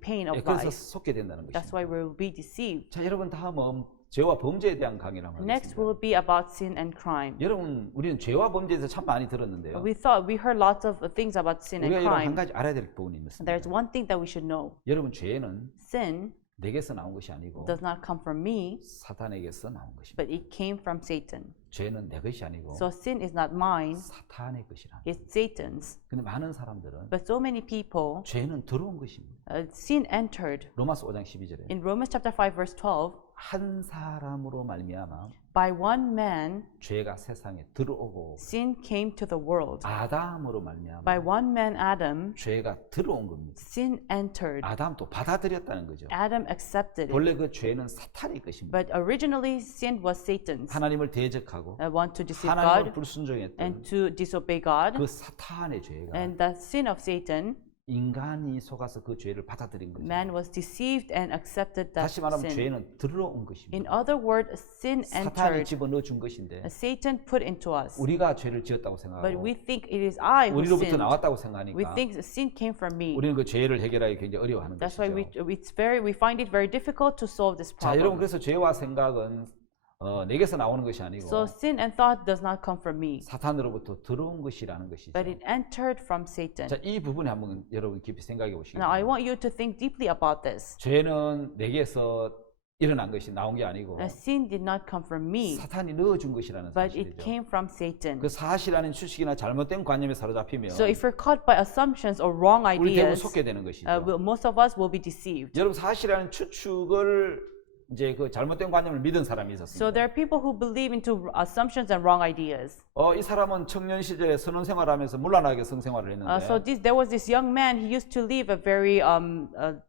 pain of 예, 그래서 life. 속게 된다는 That's 것입니다. why we'll be deceived. 자, 여러분 다음은 죄와 범죄에 대한 강의를 한번 Next 하겠습니다. will be about sin and crime. 여러분 우리는 죄와 범죄에 대해서 참 많이 들었는데요. We heard lots of things about sin and 우리가 여러분 한 crime. 가지 알아야 될 부분이 있습니다. There's one thing that we should know. 여러분 죄는 Sin 내게서 나온 것이 아니고 does not come from me, 사탄에게서 나온 것입니다. but it came from Satan. 죄는 내 것이 아니고 So sin is not mine, 사탄의 것이라. it's Satan's. 근데 많은 사람들은 But so many people, 죄는 들어온 것입니다. sin entered. 로마서 5장 12절에 In Romans chapter 5 verse 12, 한 사람으로 말미암아 by one man 죄가 세상에 들어오고 sin came to the world. 아담으로 말미암아 By one man Adam, 죄가 들어온 겁니다. sin entered. 아담도 받아들였다는 거죠. Adam accepted it. 원래 그 죄는 사탄의 것입니다. But originally sin was Satan's. 하나님을 대적하고 Want to deceive 하나님을 God 불순종했던 and to disobey God. 그 사탄의 죄가 And the sin of Satan, 인간이 속아서 그 죄를 받아들인 거죠. man was deceived and accepted that 다시 말하면 sin. 죄는 들어온 In 것입니다. other words, sin 사탄이 entered. 집어넣어 준 것인데 Satan put into us. 우리가 죄를 지었다고 But 생각하고 we think it is I who 우리로부터 sinned. 나왔다고 We 생각하니까 think sin came from me. 우리는 그 죄를 해결하기 굉장히 어려워하는 That's why 것이죠. we find it very difficult to solve this 자, 여러분 problem. 그래서 죄와 생각은 내게서 나오는 것이 아니고 So sin and thought does not come from me, 사탄으로부터 들어온 것이라는 것이죠. but it entered from Satan. 자, 이 부분에 한번 여러분 깊이 생각해 보시기 Now I 바랍니다. want you to think deeply about this. 죄는 내게서 일어난 것이 나온 게 아니고 Sin did not come from me, 사탄이 넣어준 것이라는 but it 사실이죠. came from Satan. 그 사실 아닌 추식이나 잘못된 관념에 사로잡히면 So if we're caught by assumptions or wrong 우리 대부분 ideas, 속게 되는 것이죠. most of us will be deceived. 여러분 사실 아닌 추측을 이제 그 잘못된 관념을 믿은 사람이 So 있었습니다. there are people who believe into assumptions and wrong ideas. 이 사람은 청년 시절에 선원 생활하면서 문란하게 성생활을 했는데 So there was this young man. He used to live a very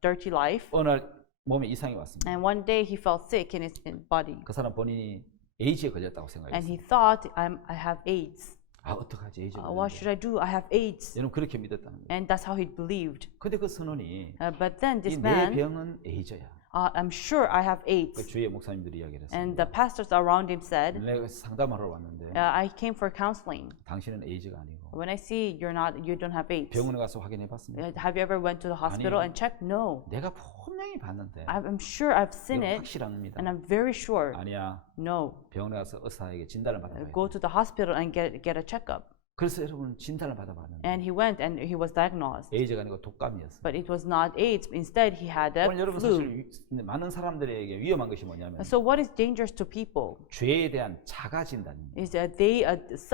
dirty life, 어느 날 몸에 이상이 왔습니다. and one day he felt sick in his body, 그 사람 본인이 에이즈에 걸렸다고 and he 생각했어요. thought, I have AIDS. 아 어떡하지 에이즈에 What 걸렸는데. should I do? I have AIDS. 여러분 그렇게 믿었다는 거예요. And that's how he believed. 근데 그 선원이 But then this 이 내 man, 병은 에이즈야. I'm sure I have 그 AIDS. 주위의 목사님들이 이야기를 And 했습니다. the pastors around him said, 내가 상담하러 왔는데 I came for counseling. 당신은 에이즈가 아니고 When I see you don't have AIDS. 병원에 가서 확인해 봤습니다. Have you ever went to the hospital 아니요. and checked? No. 내가 분명히 봤는데 I'm sure I've seen 이건 it, 확실합니다. and I'm very sure. 아니야. No. 병원에 가서 의사에게 진단을 받아봐야 돼. Go to the hospital and get a checkup. 그래서 여러분 진단을 받아봤는데 And he went and he was diagnosed. 에이즈가 아니고 독감이었어요. But it was not AIDS. Instead, he had a 오늘 여러분 flu. 사실 많은 사람들에게 위험한 것이 뭐냐면 So what is dangerous to people 죄에 대한 자가 진단입니다. is that they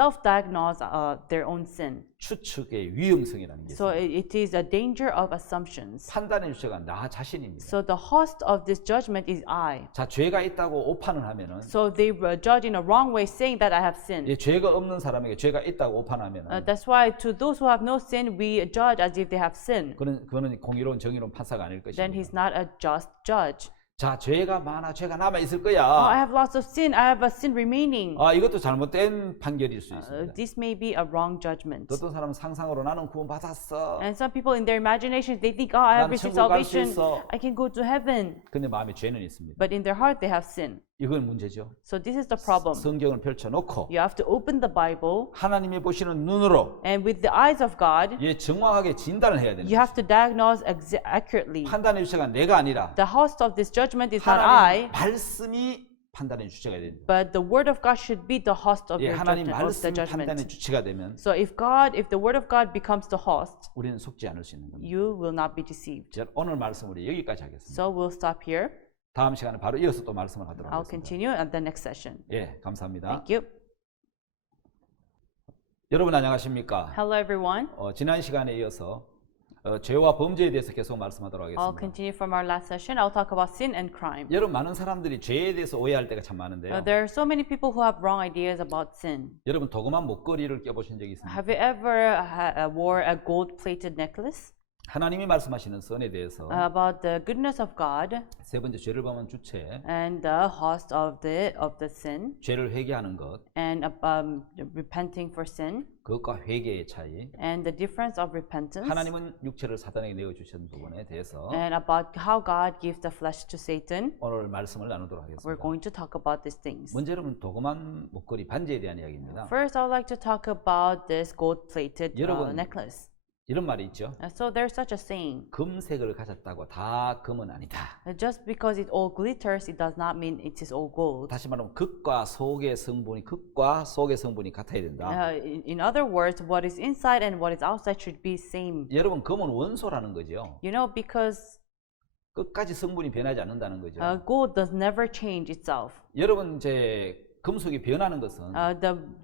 self-diagnose their own sin. 추측의 위험성이라는 게 So 있어요. it is a danger of assumptions. 판단의 주체가 나 자신입니다. So the host of this judgment is I. 자, 죄가 있다고 오판을 하면은 So they judge in a wrong way, saying that I have sinned. 이 죄가 없는 사람에게 죄가 있다고 오판하면은 That's why to those who have no sin, we judge as if they have sin. 그거는 공의로운 정의로운 판사가 아닐 Then 것입니다. he's not a just judge. 자, 죄가 많아, 죄가 남아 있을 I 거야. have lots of sin. I have a sin remaining. 이것도 잘못된 판결일 수 있습니다. This may be a wrong judgment. 어떤 사람은 상상으로 나는 구원 받았어. And some people in their imaginations, they think, oh, I have 나는 received 천국 갈 수 salvation. 있어. I can go to heaven. 근데 마음에 죄는 있습니다. But in their heart, they have sin. 이건 문제죠. So this is the problem. 성경을 펼쳐놓고 You have to open the Bible, 하나님이 보시는 눈으로 and with the eyes of God, 정확하게 진단을 해야 되는 you have to diagnose accurately. 판단의 주체가 내가 아니라 The host of this judgment is not I, 하나님 말씀이 판단의 주체가 됩니다. But the word of God should be the host of 예, your 하나님 judgment, of the 말씀 판단의 judgment. 주체가 되면 So if the word of God becomes the host, 우리는 속지 않을 수 있는 겁니다. you will not be deceived. 자, 오늘 말씀 우리 여기까지 하겠습니다. So we'll stop here. 다음 시간에 바로 이어서 또 말씀을 하도록 I'll 하겠습니다. continue at the next session. 예, 감사합니다. Thank you. 여러분 안녕하십니까? Hello, everyone. 지난 시간에 이어서 죄와 범죄에 대해서 계속 말씀하도록 I'll 하겠습니다. continue from our last session. I'll talk about sin and crime. 여러분 많은 사람들이 죄에 대해서 오해할 때가 참 많은데요. There are so many people who have wrong ideas about sin. 여러분 도그만 목걸이를 껴보신 적이 있습니까? Have you ever wore a gold-plated necklace? 하나님이 말씀하시는 선에 대해서 About the goodness of God 세 번째 죄를 범한 주체, and the host of the sin 죄를 회개하는 것, and repenting for sin 그것과 회개의 차이, and the difference of repentance 하나님은 육체를 사단에게 내어주신 부분에 대해서 and about how God gives the flesh to Satan. 오늘 말씀을 나누도록 We're 하겠습니다. going to talk about these things. 먼저 여러분 도그만 목걸이 반지에 대한 이야기입니다. First, I would like to talk about this gold-plated 여러분, necklace. 이런 말이 있죠. So there's such a saying. 금색을 가졌다고 다 금은 아니다. Just because it all glitters, it does not mean it is all gold. 다시 말하면 극과 속의 성분이 같아야 된다. In other words, what is inside and what is outside should be same. 여러분 금은 원소라는 거죠. You know, because 끝까지 성분이 변하지 않는다는 거죠. gold does never change itself. 여러분 이제 금속이 변하는 것은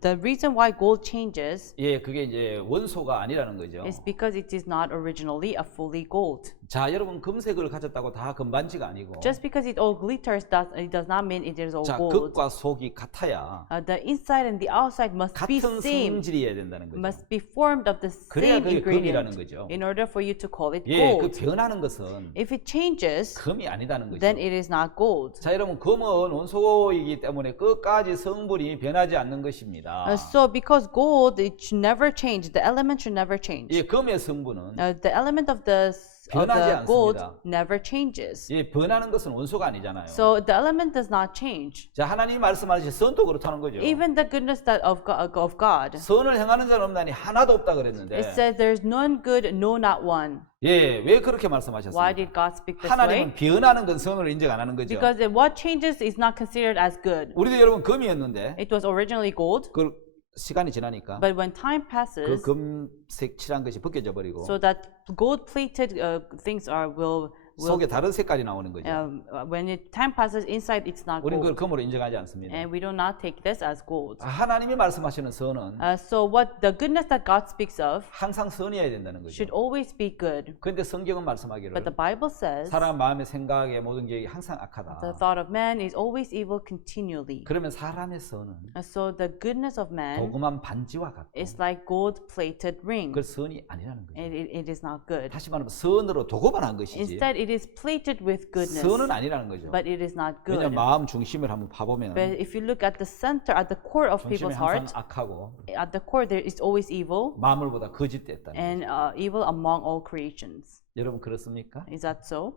The reason why gold changes 예 그게 이제 원소가 아니라는 거죠. is because it is not originally a fully gold. 자 여러분 금색을 가졌다고 다 금반지가 아니고 Just because it all glitters, it does not mean it is all 자 gold. 극과 속이 같아야 The inside and the outside must be 같은 same, 성질이어야 된다는 거죠. must be formed of the 그래야 same 그게 금이라는 ingredient 거죠. in order for you to call it 예, 그 gold. 변하는 것은 If it changes, 금이 아니다는 거죠. then it is not gold. 자 여러분 금은 원소이기 때문에 끝까지 성분이 변하지 않는 것입니다. So because gold, it should never change. The element should never change. 이 금의 성분은 The element of the 변하지 gold 않습니다. never changes. 이 변하는 것은 원소가 아니잖아요. So the element does not change. 자 하나님이 말씀하신 선도 그렇다는 거죠. Even the goodness of God. 선을 행하는 자는 없나니 하나도 없다 그랬는데 It says there's none good, no not one. 예, 왜 그렇게 Why 말씀하셨습니까? did God speak this way? 하나님은 변하는 건 선을 인정 안 하는 거죠. Because what changes is not considered as good. 우리도 여러분 금이었는데 It was originally gold, 그 시간이 지나니까 but when time 그 passes, 금색 칠한 것이 벗겨져 버리고 so that gold-plated things will 속에 다른 색깔이 나오는 거죠. when time passes inside, it's not 우리는 그걸 gold, 금으로 인정하지 않습니다. and we do not take this as gold. 하나님이 말씀하시는 선은 So what the goodness that God speaks of 항상 선이어야 된다는 거죠. should always be good. 그런데 성경은 But 말씀하기를 the Bible says 사람 마음의 생각의 모든 계획이 항상 the 악하다. thought of man is always evil continually. 그러면 사람의 선은 So the goodness of man 도금한 반지와 같고 is like gold-plated ring. 그 선이 아니라는 거죠. It is not good. 다시 말하면 선으로 도금한 것이지 Instead, it is plated with goodness, 선은 아니라는 거죠. but it is not 왜냐하면 good. 마음 중심을 한번 봐보면 But if you look at the center, at the core of 중심이 people's 항상 heart, 악하고 at the core there is always evil 마물보다 거짓됐다는 and 거죠. evil among all creations. 여러분 그렇습니까? Is that so?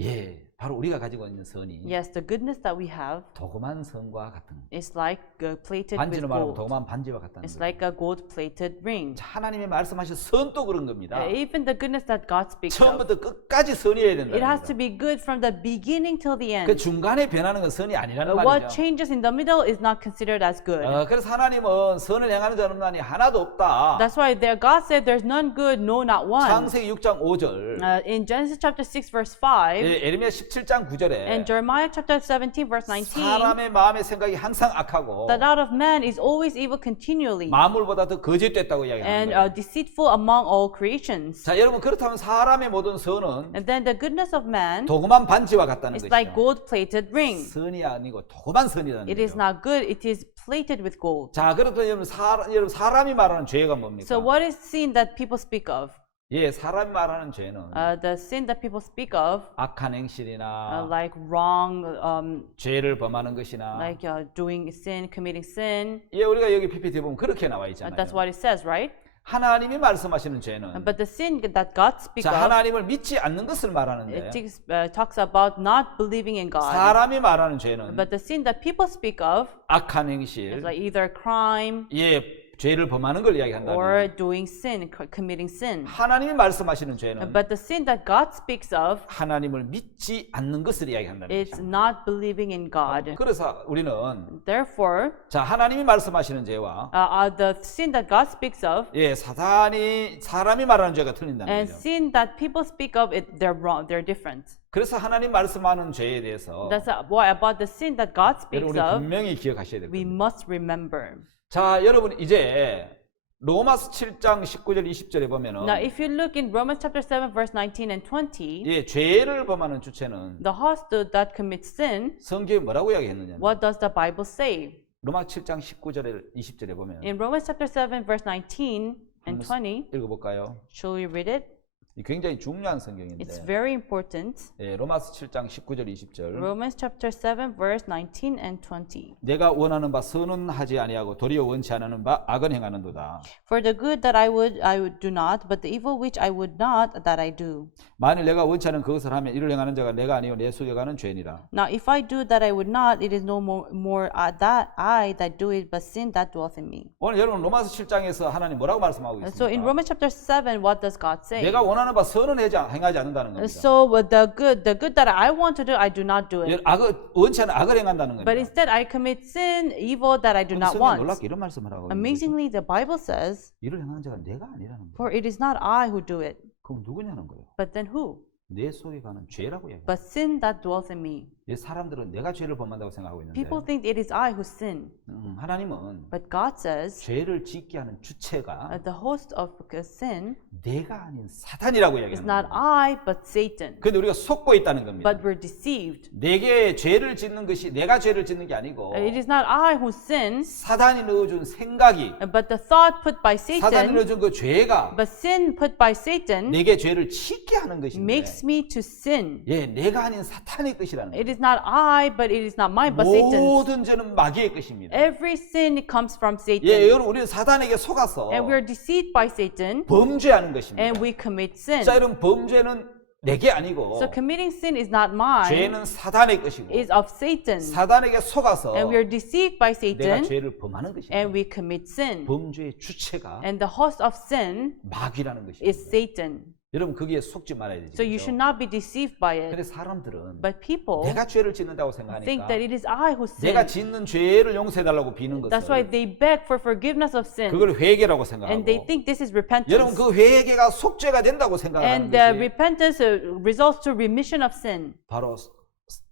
예, 바로 우리가 가지고 있는 선이 Yes, the goodness that we have 도금한 선과 같은 is like plated with 반지로 말하면 gold. 도금한 반지와 같다는 It's 거죠. like a gold-plated ring. 자, 하나님이 말씀하신 선도 그런 겁니다. Even the goodness that God speaks of, 처음부터 끝까지 선이어야 it 된다는 has to 거죠. be good from the beginning till the 그 end. 중간에 변하는 건 선이 아니라는 What 말이죠. changes in the middle is not considered as good. 그래서 하나님은 선을 행하는 자는 없나니 하나도 없다. That's why there God said there's none good, no not one. 창세기 6장 5절, In Genesis chapter 6 verse 5 에레미야 17장 9절에 and Jeremiah chapter 17 verse 19, 사람의 마음의 생각이 항상 악하고 the thought of man is always evil continually 마물보다 더 거짓됐다고 이야기하는 and 거예요. deceitful among all creations. 자, 여러분 그렇다면 사람의 모든 선은 And then the goodness of man 도금한 반지와 같다는 is like 것이죠. gold-plated ring. 선이 아니고 도금한 선이라는 It is 거죠. not good, it is plated with gold. 자, 그렇다면 여러분 사람이 말하는 죄가 뭡니까? So what is sin that people speak of? 예, 사람이 말하는 죄는 The sin that people speak of, 악한 행실이나 like wrong, 죄를 범하는 것이나 like doing sin, committing sin. 예, 우리가 여기 PPT 보면 그렇게 나와 있잖아요. That's what it says, right? 하나님이 말씀하시는 죄는 But the sin that God speaks 자, of, 하나님을 믿지 않는 것을 말하는데 talks about not believing in God. 사람이 말하는 죄는 But the sin that people speak of 악한 is 행실, like either crime, 예, 죄를 범하는 걸 이야기한다면 or doing sin, committing sin. 하나님이 말씀하시는 죄는 But the sin that God speaks of, 하나님을 믿지 않는 것을 이야기한다는 it's 것입니다. not believing in God. 그래서 우리는 Therefore, 자 하나님이 말씀하시는 죄와 the sin that God speaks of 예 사단이 사람이 말하는 죄가 틀린다는 and 거죠. sin that people speak of, they're wrong, they're different. 그래서 하나님 말씀하는 죄에 대해서 That's why about the sin that God 여러분 speaks 우리 of, 분명히 기억하셔야 될 we 겁니다. must remember. 자 여러분 이제 로마서 7장 19절 20절에 보면은 Now, if you look in Romans chapter 7, verse 19 and 20, 예 죄를 범하는 주체는 the host that commits sin, 성경에 뭐라고 이야기했느냐? what does the Bible say? 로마 7장 19절에 20절에 보면 In Romans chapter 7, verse 19 and 20, 읽어볼까요? shall we read it? 이 굉장히 중요한 It's 성경인데 very important. 예, 로마서 7장 19절 20절 Romans chapter 7, verse 19 and 20. 내가 원하는 바 선은 하지 아니하고 도리어 원치 않는 바 악은 행하는도다. For the good that I would do not, but the evil which I would not, that I do. 만일 내가 원치 않은 그것을 하면 이를 행하는 자가 내가 아니요 내 속에 가는 죄니라. Now, if I do that I would not, it is no more that I that do it, but sin that dwelleth in me. 오늘 여러분 로마서 7장에서 하나님 뭐라고 말씀하고 So in 있습니까? Romans chapter 7, what does God say? 내가 원하는 바 선은 행하지 않는다는 겁니다. So the good that I want to do, I do not do it. 원치 않은 악을 행한다는 But 겁니다. instead, I commit sin, evil that I do not 성경 want. 놀랍게 이런 말씀을 하고 있는 거죠. Amazingly, the Bible says, 이를 행하는 자가 내가 아니라는 거예요. for it is not I who do it, 그럼 누구냐는 거예요. but then who? 내 속에 가는 죄라고 이야기해요. But sin that dwells in me. 이 사람들은 내가 죄를 범한다고 생각하고 있는데 People think it is I who sin, 하나님은 but God says 죄를 짓게 하는 주체가 the host of sin 내가 아닌 사탄이라고 is 이야기하는 not 거예요. I, but Satan. 그런데 우리가 속고 있다는 겁니다. But we're deceived. 내게 죄를 짓는 것이 내가 죄를 짓는 게 아니고 It is not I who sins, 사단이 넣어준 생각이 but the thought put by 사단이 Satan, 넣어준 그 죄가 but sin put by Satan 내게 죄를 짓게 하는 것인데 makes me to sin. 예, 내가 아닌 사탄의 것이라는 It 거예요. is not I, but it is not mine, but Satan's. 모든 죄는 마귀의 것입니다. Every sin comes from 예, Satan. 여러분 우리는 사단에게 속아서 And we are deceived by Satan, 범죄하는 것입니다. and we commit sin. 자, 여러분 범죄는 내게 아니고 So committing sin is not mine, 죄는 사단의 것이고 is of Satan. 사단에게 속아서 And we are deceived by 내가 Satan, 죄를 범하는 것입니다. and we commit sin. 범죄의 주체가 And the host of sin 마귀라는 것입니다. is Satan. 여러분 거기에 속지 말아야 되죠. So you should not be deceived by 근데 it. 사람들은 But people 내가 죄를 짓는다고 think 생각하니까 that it is I who 내가 sin. 짓는 죄를 용서해달라고 비는 That's why 것을 they beg for forgiveness of sin. 그걸 회개라고 And they 생각하고 think this is 여러분 repentance. 그 회개가 속죄가 된다고 생각하는 And the 것이 repentance results to remission of sin. 바로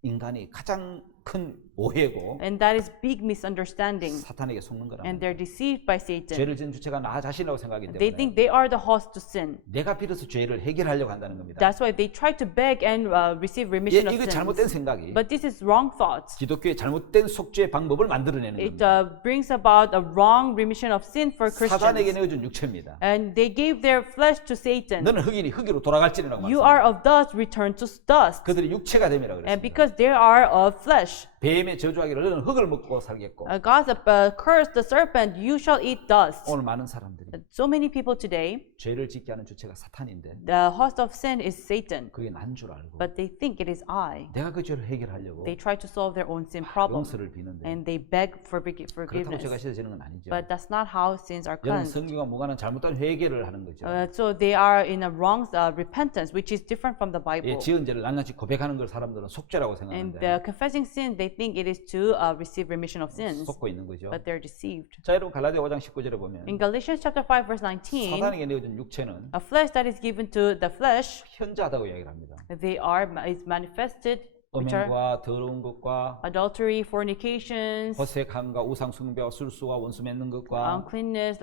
인간이 가장 큰 오해고 And that is big misunderstanding. 사탄에게 속는 거라. And they're deceived by Satan. 죄를 짓는 주체가 나 자신이라고 생각하기 They 때문에 think they are the host to sin. 내가 비로소 죄를 해결하려고 한다는 겁니다. That's why they try to beg and receive 예, remission of 이거 잘못된 sins. 생각이 But this is wrong thoughts. 기독교의 잘못된 속죄 방법을 만들어내는 It 겁니다. brings about a wrong remission of sin for 사단에게 Christians. 내어준 육체입니다. And they gave their flesh to Satan. 너는 흑인이 흑이로 돌아갈지라고 You 말씀합니다. are of dust, return to dust. 그들이 육체가 됨이라고 And 그랬습니다. because they are of flesh, 뱀의 저주하기를 너는 흑을 먹고 살겠고 God cursed the serpent, you shall eat dust. 오늘 많은 사람들이 So many people today, 죄를 짓게 하는 주체가 사탄인데 the host of sin is Satan, 그게 난 줄 알고 but they think it is I. 내가 그 죄를 해결하려고 They try to solve their own sin problem, 용서를 비는데 and they beg for 그렇다고 forgiveness. 죄가 씻어지는 건 아니죠. But that's not how sins are 여러분 cleansed. 성경과 무관한 잘못된 회개를 하는 거죠. So they are in a wrong repentance, which is different from the 예, Bible. 지은 죄를 낱낱이 고백하는 걸 사람들은 속죄라고 And 생각하는데 confessing sin, they think it is to receive remission of sins, 속고 있는 거죠. but they're deceived. 자, 여러분 갈라디아 5장 19절에 보면 In Galatians chapter 5, verse 19, 사단에게 내어준 육체는 a flesh that is given to the flesh, 현저하다고 이야기를 합니다. is manifested, which are 음행과 더러운 것과 adultery, fornications, 허색함과 우상 숭배와 술수와 원수 맺는 것과 uncleanness,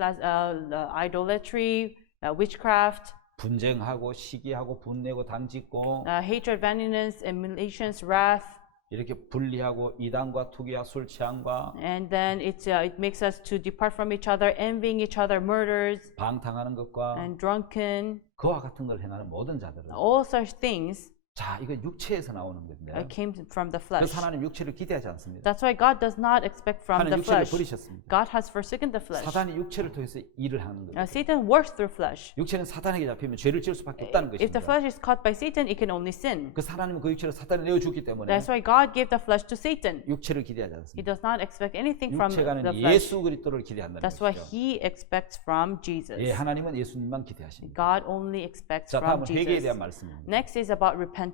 idolatry, witchcraft, 분쟁하고 시기하고 분내고 당짓고 hatred, vanity, emulations, wrath, 이렇게 분리하고 이단과 투기와 술 취함과 and then it makes us to depart from each other, envying each other, murders, 방탕하는 것과 and drunken, 그와 같은 걸 행하는 모든 자들은 all such things 자, 이거 육체에서 나오는 건데. came from the 그래서 flesh. 하나님 육체를 기대하지 않습니다. That's why God does not expect from 하나님 the 육체를 flesh. 버리셨습니다. God has forsaken the flesh. 사단이 육체를 통해서 일을 하는 겁니다. Satan works through flesh. 육체는 사단에게 잡히면 죄를 지을 수밖에 없다는 If the 것입니다. flesh is caught by Satan, it can only sin. 그래서 하나님은 그 육체를 사단에 내어주기 때문에 That's why God gave the flesh to Satan. 육체를 기대하지 He 않습니다. does not expect anything from the 육체가는 flesh. 예수 그리스도를 기대한다는 That's why 것이죠. he expects from Jesus. 예, 하나님은 예수님만 기대하십니다. God only expects 자, from 다음은 회개에 Jesus. 대한 말씀입니다. Next is about repentance.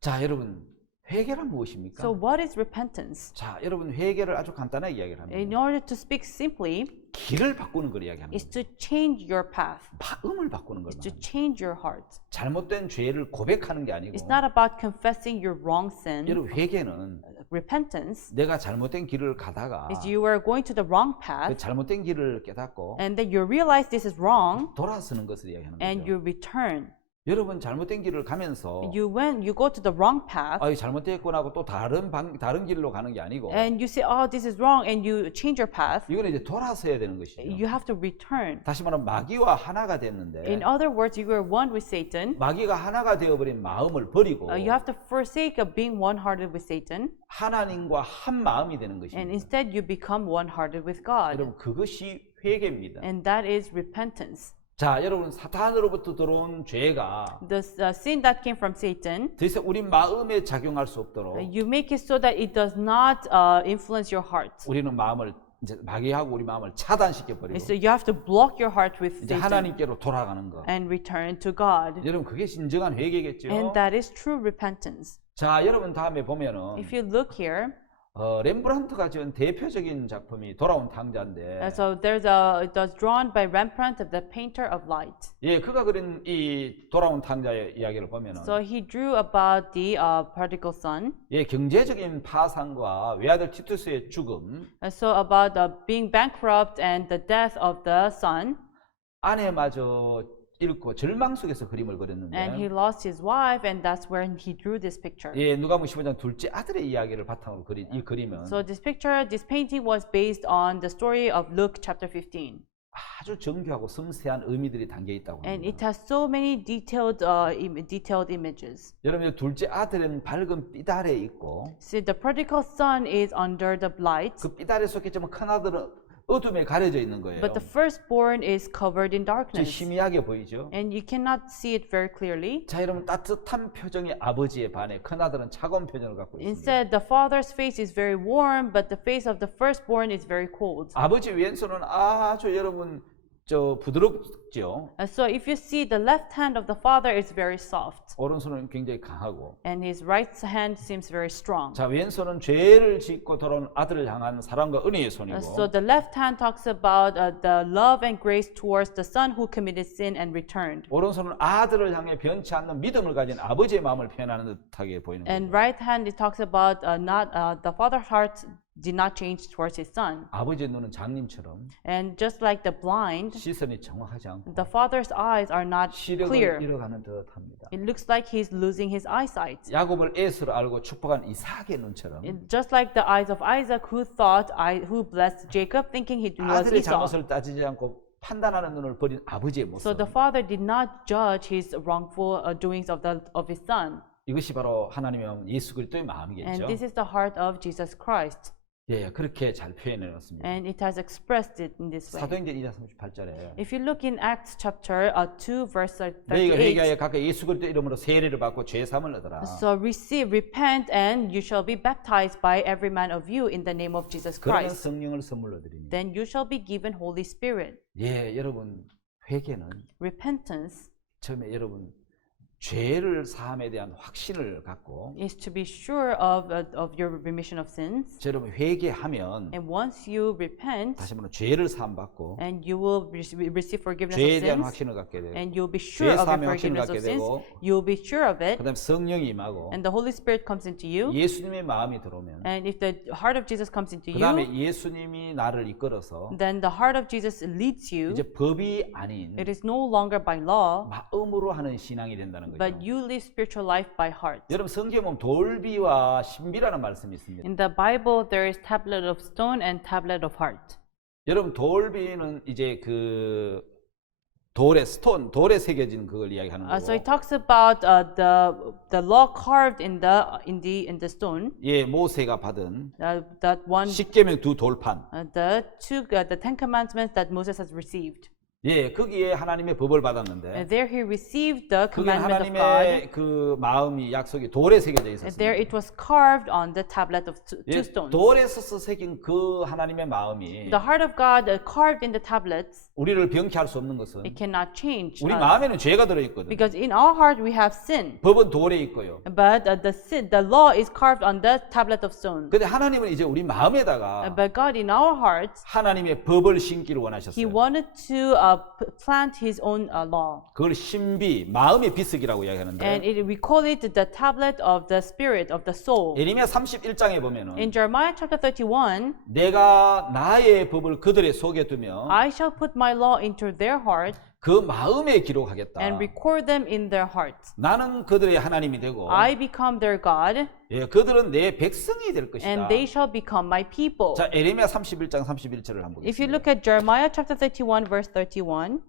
자, 여러분, 회개란 무엇입니까? So what is repentance? 자, 여러분, 회개를 아주 간단하게 이야기를 In 합니다. order to speak simply, 길을 바꾸는 걸 이야기하는 is 거예요. to change your path, 마음을 바꾸는 걸 is to 말합니다. change your heart. 잘못된 죄를 고백하는 게 아니고 It's not about confessing your wrong sin. 여러분, 회개는 Repentance 내가 잘못된 길을 가다가 is you are going to the wrong 그 path 잘못된 길을 깨닫고 and then you realize this is wrong 돌아서는 것을 이야기하는 and 거죠. you return. 여러분 잘못된 길을 가면서 When you go to the wrong path 아, 잘못됐구나 하고 또 다른 길로 가는 게 아니고 and you say, oh, this is wrong, and you change your path, 이거는 이제 돌아서야 되는 것이죠. you have to return. 다시 말하면 마귀와 하나가 됐는데 In other words, you are one with Satan. 마귀가 하나가 되어버린 마음을 버리고 You have to forsake of being one-hearted with Satan, 하나님과 한 마음이 되는 and 것입니다. instead you become one-hearted with God. 여러분 그것이 회개입니다. And that is repentance. 자, 여러분 사탄으로부터 들어온 죄가 The sin that came from Satan, 더 이상 우리 마음에 작용할 수 없도록 you make it so that it does not influence your heart. 우리는 마음을 이제 마귀하고 우리 마음을 차단시켜 버리고 And so you have to block your heart with 이제 Satan 하나님께로 돌아가는 거. and return to God. 여러분 그게 진정한 회개겠죠. And that is true repentance. 자, 여러분 다음에 보면은 If you look here, 렘브란트가 지은 대표적인 작품이 돌아온 탕자인데, so it was drawn by Rembrandt, the painter of light. 예, 그가 그린 이 돌아온 탕자의 이야기를 보면은, So he drew about the prodigal son. 예, 경제적인 파산과 외아들 티투스의 죽음, So about being bankrupt and the death of the son, 아내마저 잃고 절망 속에서 그림을 and 그렸는데, he lost his wife, and that's when he drew this picture. 예, 누가복음 15장 둘째 아들의 이야기를 바탕으로 그린 이 그림은 So this painting was based on the story of Luke chapter 15. 아주 정교하고 섬세한 의미들이 담겨 있다고 And it 합니다. has so many detailed images. 여러분, 둘째 아들은 밝은 삐달에 있고, See, the prodigal son is under the light, 그 삐달에 속했지만 큰 아들은 어둠에 가려져 있는 거예요. but the firstborn is covered in 좀 darkness. 희미하게 보이죠? And you cannot see it very clearly. 자, 여러분 따뜻한 표정의 아버지에 반해 큰 아들은 차가운 표정을 갖고 있습니다. Instead, the father's face is very warm, but the face of the firstborn is very cold. 아버지 왼손은 아주 여러분 부드럽죠. So if you see the left hand of the father is very soft, 오른손은 굉장히 강하고. and his right hand seems very strong. 자, 왼손은 죄를 짓고 돌아온 아들을 향한 사랑과 은혜의 손이고. So the left hand talks about the love and grace towards the son who committed sin and returned. 오른손은 아들을 향해 변치 않는 믿음을 가진 아버지의 마음을 표현하는 듯하게 보이는 And 거죠. right hand it talks about the father's heart did not change towards his son. 아버지의 눈은 장님처럼 And just like the blind, 시선이 정확하지 않고 the father's eyes are not 시력을 clear. 잃어가는 듯합니다. It looks like he's losing his eyesight. 야곱을 에스로 알고 축복한 이삭의 눈처럼 Just like the eyes of Isaac, who blessed Jacob, thinking he was 아들의 Esau. 잘못을 따지지 않고 판단하는 눈을 버린 아버지의 모습. So the father did not judge his wrongful doings of his son. 이것이 바로 하나님의 마음, 예수 그리스도의 And 마음이겠죠. this is the heart of Jesus Christ. 예, 그렇게 잘 표현해 놓습니다. And it has expressed it in this way. 사도행전 2장 38절에 If you look in Acts chapter 2 verse 너희가 38, 회개하여 각각 예수 그리스도 이름으로 세례를 받고 죄 사함을 얻으라. so repent, and you shall be baptized by every man of you in the name of Jesus 그러면 Christ. 성령을 선물로 드리니. Then you shall be given Holy Spirit. 예, 여러분 회개는 Repentance 처음에 여러분 죄를 사함에 대한 확신을 갖고 is to be sure of your remission of sins. 여러분 회개하면 And once you repent, 다시 말하면 죄를 사함 받고 and you will receive forgiveness 죄에 of 대한 sins, 확신을 갖게 되고 and you'll be sure 죄 of your 사함의 확신을 forgiveness 갖게 of sins, 되고 you'll be sure of it, 그다음에 성령이 임하고 and the Holy Spirit comes into you. 예수님의 마음이 들어오면 And if the heart of Jesus comes into 그다음에 you, 예수님이 나를 이끌어서 then the heart of Jesus leads you. 이제 법이 아닌 It is no longer by law, 마음으로 하는 신앙이 된다는 거죠. but you live spiritual life by heart. 여러분 성경에 보면 돌비와 신비라는 말씀이 있습니다. In the Bible, there is tablet of stone and tablet of heart. 여러분 돌비는 이제 그 돌에 새겨진 그걸 이야기하는 So it 거고. talks about the law carved in the stone. 예, 모세가 받은 That one, 십계명 두 돌판. the Ten Commandments that Moses has received. 예, 거기에 하나님의 법을 And 받았는데 there he received the 그게 commandment of God. 하나님의 그 마음이 약속이 돌에 새겨져 And there 있었습니다. it was carved on the tablet of two 예, stones. 돌에서 새긴 그 하나님의 마음이 The heart of God carved in the tablets, 우리를 병케할 수 없는 것은 it cannot change 우리 us. 마음에는 죄가 들어 있거든. Because in our heart we have sin. 법은 돌에 있고요. But the law is carved on the tablet of stone. 근데 하나님은 이제 우리 마음에다가 But God in our hearts, 하나님의 법을 심기를 He 원하셨어요. wanted to plant His own law. 그걸 신비, 마음의 비석이라고 And 이야기하는데 we call it the tablet of the spirit, of the soul. 예레미야 31장에 보면은 In Jeremiah chapter 31, 내가 나의 법을 그들의 속에 두며 I shall put my law into their heart 그 마음에 기록하겠다. and record them in their hearts. 나는 그들의 하나님이 되고 I become their God, 예, 그들은 내 백성이 될 것이다. and they shall become my people. 자, 에레미야 31장 31절을 한번 If you 보겠습니다. look at Jeremiah chapter 31, verse 31,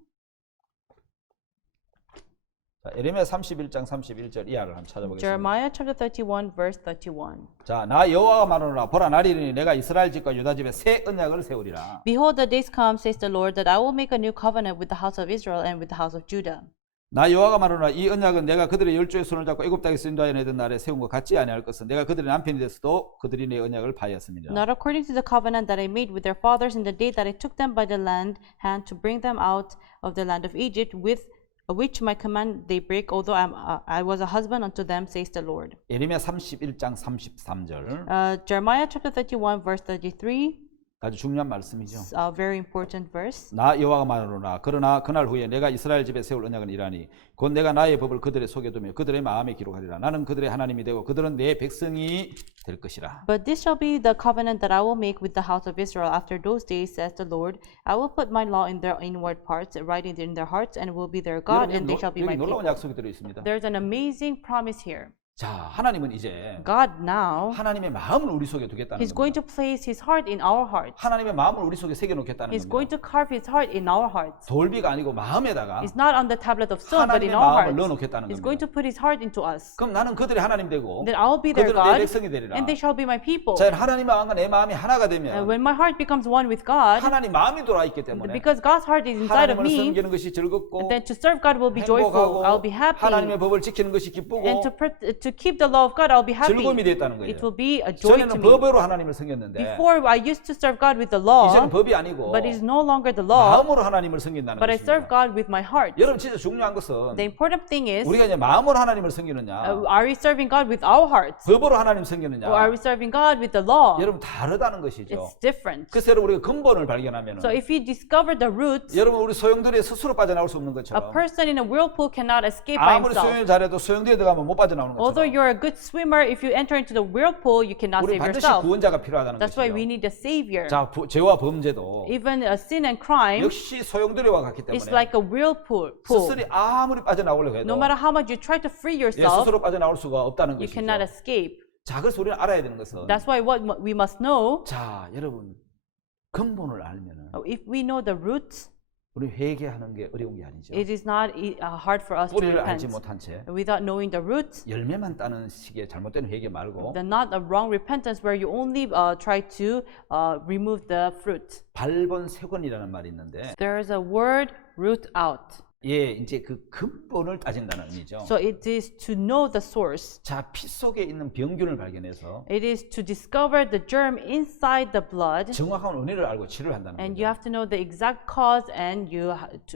자, 에레미야 31장 31절 이하를 한번 찾아보겠습니다. Jeremiah chapter 31, verse 31. 자, 나 여호와가 말하노라 보라 나리 이르니 내가 이스라엘 집과 유다 집에 새 언약을 세우리라. Behold, the days come, says the Lord, that I will make a new covenant with the house of Israel and with the house of Judah. 나 여호와가 말하노라 이 언약은 내가 그들의 열조의 손을 잡고 애굽 땅에서 인도하여 내던 날에 세운 것 같지 아니할 것은 내가 그들의 남편이 됐어도 그들이 내 언약을 파하였습니다. Not according to the covenant that I made with their fathers in the day that I took them by the hand to bring them out of the land of Egypt, with which my command they break, although I was a husband unto them, says the Lord. 예레미야 31장 33절 Jeremiah chapter 31, verse 33, 아주 중요한 말씀이죠. a very important verse. 나 여호와가 말하노라 그러나 그날 후에 내가 이스라엘 집에 세울 언약은 이라니 곧 내가 나의 법을 그들의 속에 두며 그들의 마음에 기록하리라. 나는 그들의 하나님이 되고 그들은 내 백성이 될 것이라. But this shall be the covenant that I will make with the house of Israel after those days, says the Lord. I will put my law in their inward parts, write it in their hearts, and will be their God, and they shall be my 여기 놀라운 people. 약속이 들어 있습니다. There's an amazing promise here. 자, 하나님은 이제 God now 하나님의 마음을 우리 속에 두겠다는 He's going 겁니다. to place His heart in our hearts. 하나님의 마음을 우리 속에 새겨 놓겠다는 He's going 겁니다. to carve His heart in our hearts. 돌비가 아니고 마음에다가 It's not on the tablet of stone, but 하나님의 in our 마음을 hearts. 넣어 놓겠다는 He's going 겁니다. to put His heart into us. 그럼 나는 그들의 하나님 되고 Then I will be their 그들은 내 God, 백성이 되리라. and they shall be my people. 자, 하나님 마음과 내 마음이 하나가 And 되면 when my heart becomes one with God, 하나님 마음이 돌아 있기 때문에 because God's heart is inside of 하나님을 me, 섬기는 것이 즐겁고 then to serve God will be joyful. I'll be happy. 하나님의 법을 지키는 것이 기쁘고 And to keep the law of God, I'll be happy. 즐거움이 됐다는 거예요. It will be a joy to 전에는 me. 법으로 하나님을 섬겼는데 Before I used to serve God with the law, 이제는 법이 아니고 but it is no longer the law, 마음으로 하나님을 섬긴다는 but I serve 것입니다. God with my heart. 여러분 진짜 중요한 것은 The important thing is, 우리가 이제 마음으로 하나님을 섬기느냐 are we serving God with our hearts? 법으로 하나님 섬기느냐 Or are we serving God with the law? 여러분 다르다는 것이죠. It's different. 그래서 여러분 우리가 근본을 발견하면 So if we discover the roots, 여러분 우리 소용돌이에 스스로 빠져나올 수 없는 a 것처럼 person in a whirlpool cannot escape by 아무리 himself. 수영을 잘해도 소용돌이에 들어가면 못 빠져나오는 Although 것처럼 you're a good swimmer, if you enter into the whirlpool, you cannot 우리 save 반드시 yourself. 구원자가 필요하다는 That's why we 것이죠. need a savior. 자, 죄와 범죄도 Even sin and crime 역시 소용돌이와 같기 is 때문에 like a whirlpool. 스스로 아무리 빠져나오려고 해도 No matter how much you try to free 예, yourself, 스스로 빠져나올 수가 없다는 you 것이죠. cannot escape. 자, 그래서 우리는 알아야 되는 것은 That's why what we must know, 자, 여러분 근본을 알면은 if we know the roots, 우리 회개하는 게 어려운 게 아니죠. it is not hard for us to 뿌리를 알지 repent. 못한 채 Without knowing the roots, 열매만 따는 식의 잘못된 회개 말고 then not a wrong repentance where you only try to remove the fruit. 발본색원이라는 말이 있는데 There is a word, root out. 예, 이제 그 근본을 따진다는 의미죠. So it is to know the source. 자, 피 속에 있는 병균을 발견해서 It is to discover the germ inside the blood, 정확한 원인을 알고 치료를 한다는 and 거죠. you have to know the exact cause and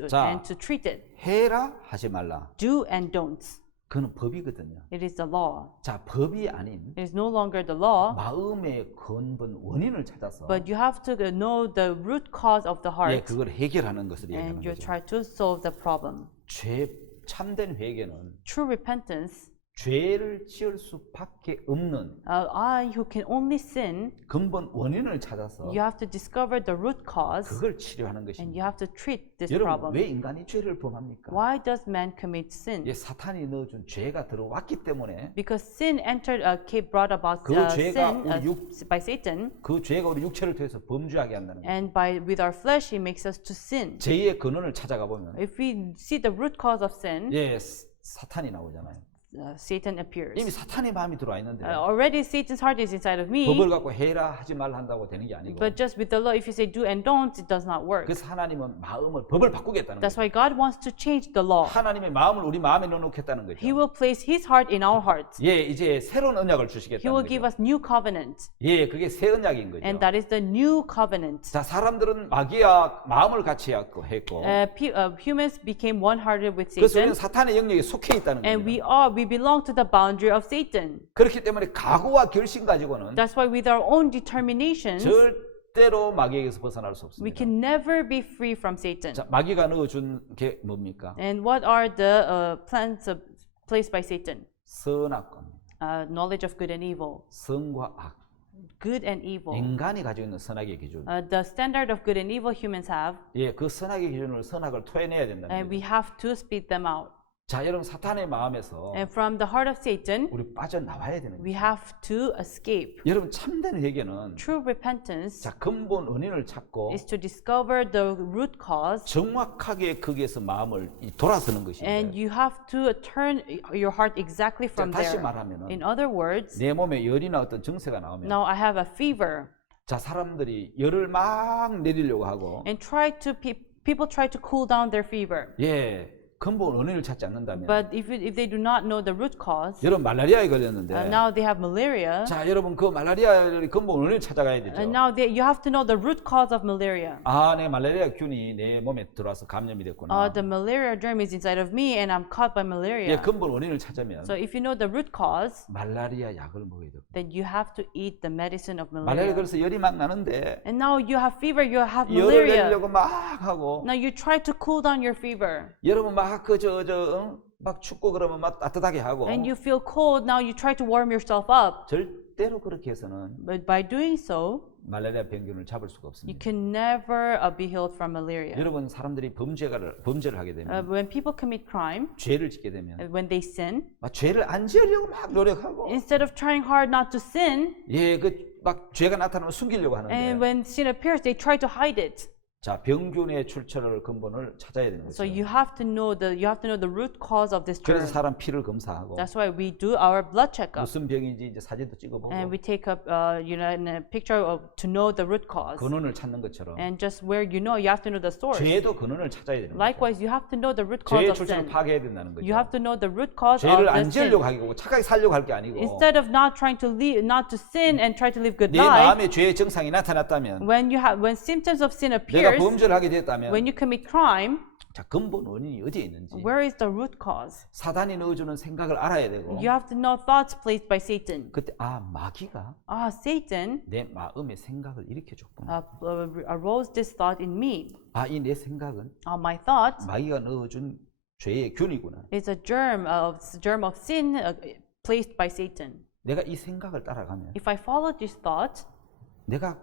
자. and to treat it. 해라 하지 말라. Do and don'ts. 그는 법이거든요. It is the law. 자, 법이 아닌 It is no longer the law, 마음의 근본 원인을 찾아서 but you have to know the root cause of the 예, heart, 그걸 해결하는 것을 and 얘기하는 you 거죠. try to solve the problem. 죄 참된 회개는 True repentance 죄를 지을 수밖에 없는 I who can only sin, 근본 원인을 찾아서 you have to discover the root cause 그걸 치료하는 and 것입니다. you have to treat this 여러분 problem. 왜 인간이 죄를 범합니까? Why does man commit sin? 예, 사탄이 넣어준 죄가 들어왔기 때문에 Because sin entered, brought about 그 죄가 sin 우리 by Satan, 그 죄가 우리 육체를 통해서 범죄하게 한다는 거예요. and with our flesh, he makes us to sin. 죄의 근원을 찾아가 보면 If we see the root cause of sin, 예, 사탄이 나오잖아요. Satan appears. 이미 사탄의 마음이 들어와 있는데 Already Satan's heart is inside of me, 법을 갖고 해라 하지 말라 한다고 되는 게 아니고 but just with the law, if you say do and don't, it does not work. 그래서 하나님은 마음을 법을 바꾸겠다는 That's 거예요. why God wants to change the law. 하나님의 마음을 우리 마음에 넣어놓겠다는 거죠. He will place His heart in our hearts. 예, 이제 새로운 언약을 He 주시겠다는 will give 거죠. us new covenant, 예, 그게 새 언약인 거죠. and that is the new covenant. 자, 사람들은 마귀와 마음을 같이 했고 Humans became one-hearted with 그래서 우리는 Satan, 사탄의 영역에 속해 있다는 and 겁니다. we belong to the boundary of Satan. 그렇기 때문에 각오와 결심 가지고는 That's why with our own determinations, 절대로 마귀에게서 벗어날 수 we 없습니다. can never be free from Satan. 자, 마귀가 넣어준 게 뭡니까? And what are the plans placed by Satan? 선악과 Knowledge of good and evil. 선과 악. Good and evil. 인간이 가지고 있는 선악의 기준. The standard of good and evil humans have, 예, 그 선악의 기준으로 선악을 토해내야 된다는 and 거예요. we have to spit them out. 자, 여러분 사탄의 마음에서 And from the heart of Satan, 우리 빠져나와야 되는 거예요. we have to escape. 여러분 참된 회개는 True repentance 자, 근본 원인을 찾고 is to discover the root cause, 정확하게 거기에서 마음을 돌아서는 and 것인데 you have to turn your heart exactly 자, from 다시 there. 말하면은 In other words, 내 몸에 열이나 어떤 증세가 나오면 now I have a fever, 자, 사람들이 열을 막 내리려고 하고 and people try to cool down their fever. 예, 근본 원인을 찾지 않는다면 But if they do not know the root cause, 여러분 말라리아에 걸렸는데 now they have malaria, 자, 여러분 그 말라리아의 근본 원인을 찾아가야 되죠. and now you have to know the root cause of malaria. 아, 내 말라리아 균이 내 몸에 들어와서 감염이 됐구나. The malaria germ is inside of me, and I'm caught by 예, malaria. 근본 원인을 찾으면 So if you know the root cause, 말라리아 약을 먹어야 되고. then you have to eat the medicine of 말라리아 malaria. 그래서 열이 막 나는데 And now you have fever, you have 열을 malaria. 내리려고 막 하고 Now you try to cool down your fever, 여러분 막 막 춥고 그러면 막 따뜻하게 하고 and you feel cold. Now you try to warm yourself up. 절대로 그렇게 해서는 But by doing so, 말라리아 병균을 잡을 수가 you 없습니다. can never be healed from malaria. 여러분 사람들이 범죄를 하게 되면 When people commit crime, 죄를 짓게 되면 when they sin, 막 죄를 안 지으려고 막 노력하고 instead of trying hard not to sin, 예, 그 막 죄가 나타나면 숨기려고 and 하는데 when sin appears, they try to hide it. 자, 병균의 출처를 근본을 찾아야 되는 So 거죠. you have to know the root cause of this 그래서 germ. 사람 피를 검사하고 That's why we do our blood checkup, 무슨 병인지 이제 사진도 찍어보고 and we take up a picture to know the root cause. 근원을 찾는 것처럼 And just where you have to know the source. 죄도 근원을 찾아야 되는 거죠. Likewise, you have to know the root cause 죄의 of 출처를 sin. 파괴해야 된다는 거죠. You have to know the root cause of 죄를 the 안 sin. 지으려고 하고 착하게 살려고 할 게 아니고 Instead of not trying to not to sin and try to live good 내 life, 마음에 죄의 증상이 나타났다면 when symptoms of sin 내가 appears, 범죄를 하게 됐다면 when you commit crime, 자, 근본 원인이 어디에 있는지 where is the root cause? 사단이 넣어주는 생각을 알아야 되고 You have to know thoughts placed by Satan. 그때 마귀가 Satan 내 마음의 생각을 일으켜줬구나. arose this thought in me. 이 내 생각은 My thought 마귀가 넣어준 죄의 균이구나. is a germ of sin placed by Satan. 내가 이 생각을 따라가면 If I follow this thought, 내가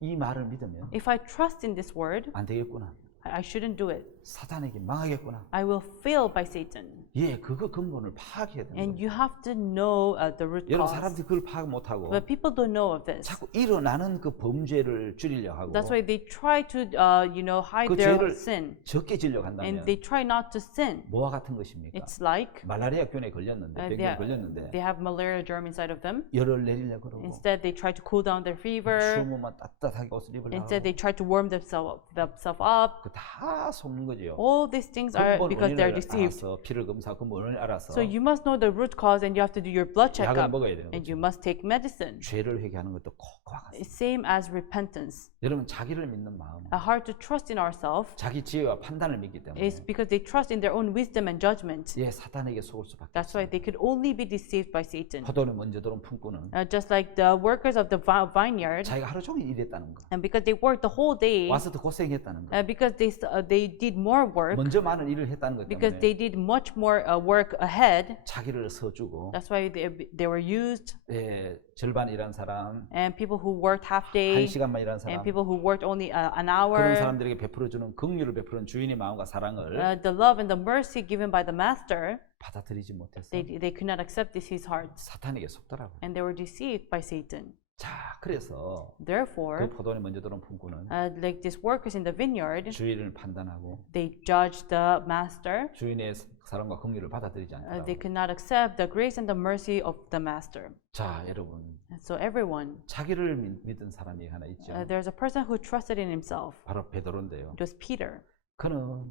이 말을 믿으면 if I trust in this word, 안 되겠구나. I shouldn't do it. 사단에게 망하겠구나. I will fail by Satan. 예, 그거 근본을 파악해야 되는 And 거예요. you have to know the root 여러분 cause. 사람들이 그걸 파악 못하고 But people don't know of this. 자꾸 일어나는 그 범죄를 줄이려 하고 That's why they try to, hide 그 their 죄를 sin. 적게 지려고 한다면 And they try not to sin. 뭐와 같은 것입니까? It's like 말라리아 균에 걸렸는데 병균에 걸렸는데 they have malaria germ inside of them. 열을 내리려고 그러고 Instead, they try to cool down their fever. 추우면 따뜻하게 옷을 입으려고 Instead, 하고 they try to warm themselves up. 다 속는 거지요. All these things are 근본 because they're 원인을 deceived. 알아서 피를 검사하고 근본 원인을 알아서 So you must know the root cause, and you have to do your blood 약을 checkup. 먹어야 되는 And 거죠. you must take medicine. 죄를 회개하는 것도 꼭 그와 같습니다. same as repentance. 여러분 자기를 믿는 마음, A heart to trust in ourselves 자기 지혜와 판단을 믿기 때문에 is because they trust in their own wisdom and judgment. 예, 사탄에게 속을 수밖에 That's why 없습니다. they could only be deceived by Satan. 포도는 먼저 들어온 품꾼은 Just like the workers of the vineyard, 자기가 하루 종일 일했다는 거, and because they worked the whole day, 와서 더 고생했다는 거, because they did more work, 먼저 많은 일을 했다는 것 because 때문에 they did much more work ahead. 자기를 서주고 That's why they were used, 예, 절반 일한 사람, and people who worked half 한 day, 시간만 일한 and 사람, people who worked only an 그런 hour. 사람들에게 베풀어주는 긍휼을 베푸는 주인의 마음과 사랑을 The love and the mercy given by the master, 받아들이지 못해서 they could not accept this his heart, 사탄에게 속더라고요. and they were deceived by Satan. 자, 그래서 그 Therefore, 포도원에 먼저 들어온 품꾼은 like these workers in the vineyard, 주인을 판단하고 they judged the master. 주인의 사랑과 긍휼을 받아들이지 They 않더라고요. could not accept the grace and the mercy of the master. 자, 여러분 And so everyone, 자기를 믿은 사람이 하나 있죠. there's a person who trusted in himself. 바로 베드로인데요. It was Peter. 그는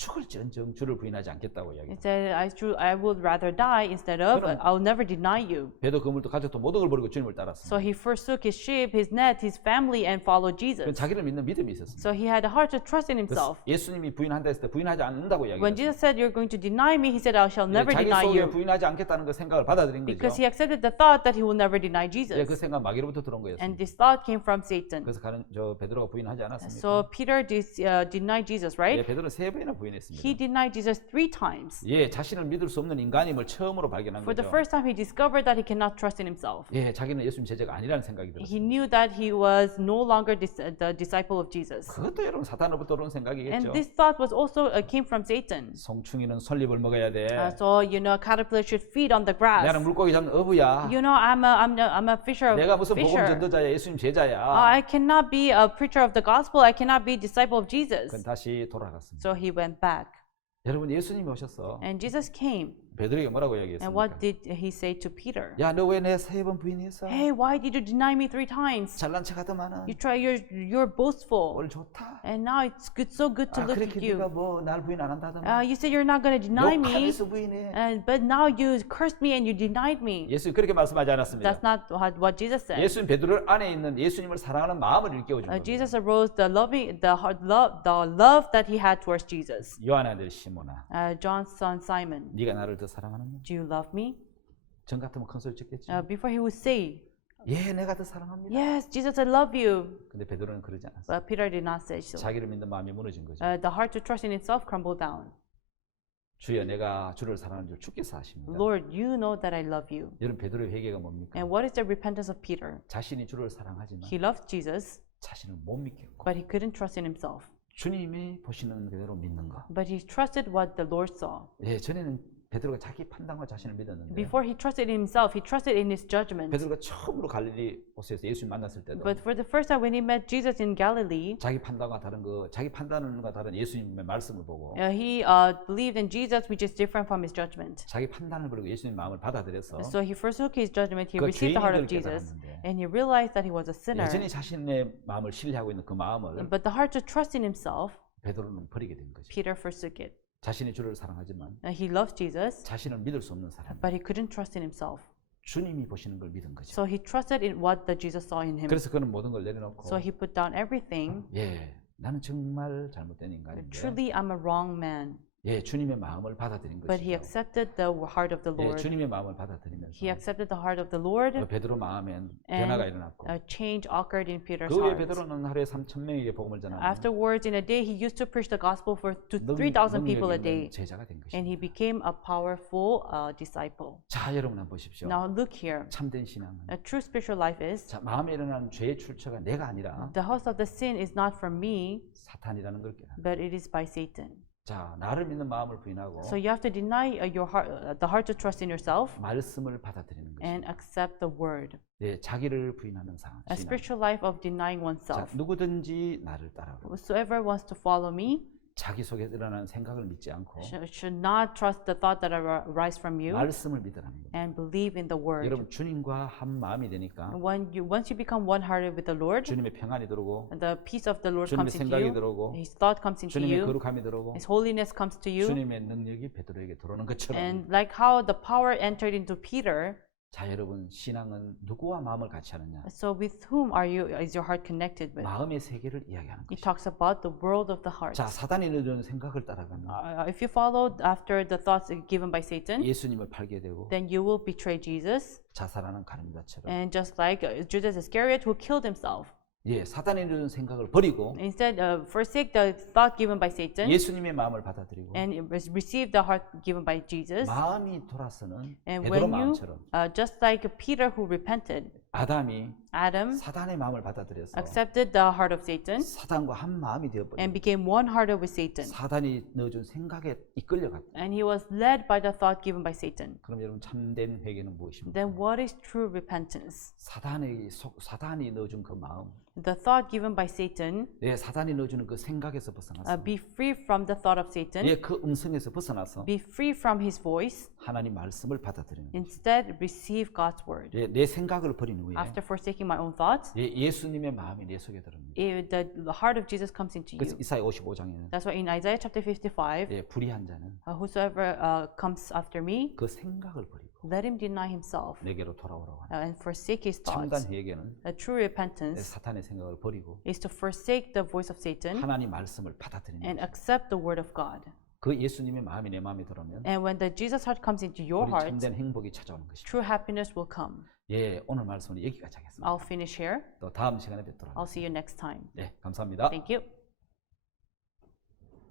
죽을지언정 주를 부인하지 않겠다고 He 이야기합니다. said, I would rather die instead of, I'll never deny you. 베드로 그물도 가족도 모든 걸 버리고 주님을 So 따랐습니다. he forsook his sheep, his net, his family, and followed 그건 Jesus. 자기를 믿는 믿음이 있었습니다. So he had a heart to trust in 그래서 himself. 예수님이 부인한다 했을 때 부인하지 않는다고 When 이야기했어요. Jesus said, you're going to deny me, he said, I shall never 자기 deny 속에 you. 부인하지 않겠다는 그 생각을 받아들인 Because 거죠. he accepted the thought that he will never deny 예, Jesus. 그 생각 마귀로부터 들어온 거였습니다. And this thought came from Satan. 그래서 저 베드로가 부인하지 않았습니까? So Peter denied Jesus, 예, right? 베드로는 3번이나 부인했습니다. He denied Jesus 3 times. 예, 자신을 믿을 수 없는 인간임을 처음으로 발견한 For the 거죠. first time, he discovered that he cannot trust in himself. 예, 자기는 예수님 제자가 아니라는 생각이 들었어요. He knew that he was no longer the disciple of Jesus. 그것도 여러분 사탄으로부터 온 생각이겠죠. And this thought was also came from Satan. 송충이는 솔잎을 먹어야 돼. So caterpillar should feed on the grass. 나는 물고기 잡는 어부야. I'm a fisher 내가 of 무슨 복음 fisher. 전도자야, 예수님 제자야. I cannot be a preacher of the gospel. I cannot be a disciple of Jesus. 그건 다시 돌아갔습니다. So he went back. 여러분 예수님이 오셔서 And Jesus came. 베드로에게 뭐라고 And 이야기했습니까? what did he say to Peter? 야, 너 왜 내 3번 부인했어? Hey, why did you deny me 3 times? 잘난 척하더만은 You're boastful. 오늘 좋다. And now it's so good to 아, look 그렇게 at you. 네가 뭐 날 부인 안 한다더만. You said you're not going to deny me, 욕하면서 부인해. but now you cursed me and you denied me. 예수님 그렇게 말씀하지 않았습니다. That's not what Jesus said. 예수님 베드로 안에 있는 예수님을 사랑하는 마음을 일깨워 준 겁니다. Jesus arose the love that he had towards Jesus. 요한의 아들 시몬아, John's son Simon, 네가 나를 더 사랑하느냐? do you love me? 전 같으면 큰 소리 찍겠지. Before he would say, 예, 내가 더 사랑합니다. yes, Jesus, I love you. 근데 베드로는 그러지 않았어요. But Peter did not say so. 자기를 믿는 마음이 무너진 거죠. The heart to trust in itself crumbled down. 주여, 내가 주를 사랑하는 줄 주께서 아십니다. Lord, you know that I love you. 여러분 베드로의 회개가 뭡니까? And what is the repentance of Peter? 자신이 주를 사랑하지만 He loved Jesus, 자신을 못 믿겠고 but he couldn't trust in himself. 주님이 보시는 그대로 믿는 거. But he trusted what the Lord saw. 예, 전에는 베드로가 자기 판단과 자신을 믿었는데 Before he trusted in himself, he trusted in his judgment. 베드로가 처음으로 갈릴리 호수에서 예수님 만났을 때도 But for the first time when he met Jesus in Galilee, 자기 판단과 다른 자기 판단과 다른 예수님의 말씀을 보고 he believed in Jesus, which is different from his judgment. 자기 판단을 버리고 예수님 마음을 받아들여서 So he forsook his judgment, he 그 received the heart of 죄인인 걸 Jesus, 깨달았는데 and he realized that he was a sinner. 여전히 자신의 마음을 신뢰하고 있는 그 마음을 But the heart to trust in himself, 베드로는 버리게 된 거죠. Peter forsook it. 자신이 주를 사랑하지만 He loved Jesus, 자신을 믿을 수 없는 사람. but he couldn't trust in himself. 주님이 보시는 걸 믿은 거죠. So he trusted in what the Jesus saw in him. 그래서 그는 모든 걸 내려놓고 So he put down everything. 예, 나는 정말 잘못된 인간인데 Truly, I'm a wrong man. 예, 주님의 마음을 받아들인 But he 것이죠. accepted the heart of the 예, Lord. 주님의 마음을 받아들이면서 He accepted the heart of the Lord. 베드로 마음엔 변화가 And 일어났고 a change occurred in Peter's 그 후에 heart. 베드로는 하루에 3,000명에게 복음을 전하는 Afterwards, in a day, he used to preach the gospel to 능- 3,000 people a 능력이 day. 있는 제자가 된 And he 것입니다. became a powerful disciple. 자, 여러분 한번 보십시오. Now look here. 참된 신앙은 A true spiritual life is 자, 마음에 일어나는 죄의 출처가 내가 아니라 the host of the sin is not from me, 사탄이라는 걸 깨닫는. but it is by Satan. 자, 나를 믿는 마음을 부인하고 So you have to deny the heart to trust in yourself 말씀을 받아들이는 and 것입니다. accept the word. 예, 자기를 부인하는 상. A spiritual life of denying 자, oneself. 누구든지 나를 따라오라. Whosoever wants to follow me 자기 속에 일어나는 생각을 믿지 않고 should not trust the thought that arise from you 말씀을 믿으라는 거예요. and believe in the word. 여러분 주님과 한 마음이 되니까 Once you become one-hearted with the Lord, 주님의 평안이 들어오고 the peace of the Lord 주님의 comes into 생각이 you, 들어오고 His thought comes into 주님의 you, 거룩함이 들어오고 His holiness comes to you, 주님의 능력이 베드로에게 들어오는 것처럼 and like how the power entered into Peter, 자, 여러분 신앙은 누구와 마음을 같이 하느냐? So with whom is your heart connected with? 마음의 세계를 이야기하는 It 것이죠. talks about the world of the heart. 자, 사단이 넣어주는 생각을 따라가면 If you follow after the thoughts given by Satan, 예수님을 팔게 되고 then you will betray Jesus. 자살하는 가룟유다처럼 And just like Judas Iscariot who killed himself. 예, 사단이 넣어주는 생각을 버리고 Instead, forsake the thought given by Satan 예수님의 마음을 받아들이고 and receive the heart given by Jesus. 마음이 돌아서는 And 베드로 when you, 마음처럼 just like Peter who repented, 아담이 Adam 사단의 마음을 받아들여서 accepted the heart of Satan 사단과 한 마음이 and 되어버린 became one-hearted with Satan. 사단이 넣어준 생각에 이끌려갔다. And he was led by the thought given by Satan. 그럼 여러분 참된 회개는 무엇입니까? Then what is true repentance? 사단이 넣어준 그 마음, The thought given by Satan, 사단이 넣어주는 그 생각에서 벗어나서 be free from the thought of Satan, 그 음성에서 벗어나서 be free from his voice, 하나님 말씀을 받아들이는 거예요. instead receive God's word. 내 생각을 버린 후에 After forsaking my own thoughts, 예수님의 마음이 내 속에 들어옵니다. the heart of Jesus comes into 그래서 you. 이사야 55장에는 That's why in Isaiah chapter 55, 불의한 자는 whosoever comes after me, 그 생각을 버리고 let him deny himself 내게로 돌아오라고 하는 and forsake his 참된 thoughts. 회개는 A true repentance 사탄의 생각을 버리고 is to forsake the voice of Satan 하나님 말씀을 받아들이는 and 거예요. accept the word of God. 그 예수님의 마음이 내 마음에 들어오면 And when the Jesus heart comes into your 우리 heart, 참된 행복이 찾아오는 것입니다. true happiness will come. 오늘 말씀은 여기까지 하겠습니다. I'll finish here. 또 다음 시간에 뵙도록 I'll 하겠습니다. see you next time. 감사합니다. Thank you.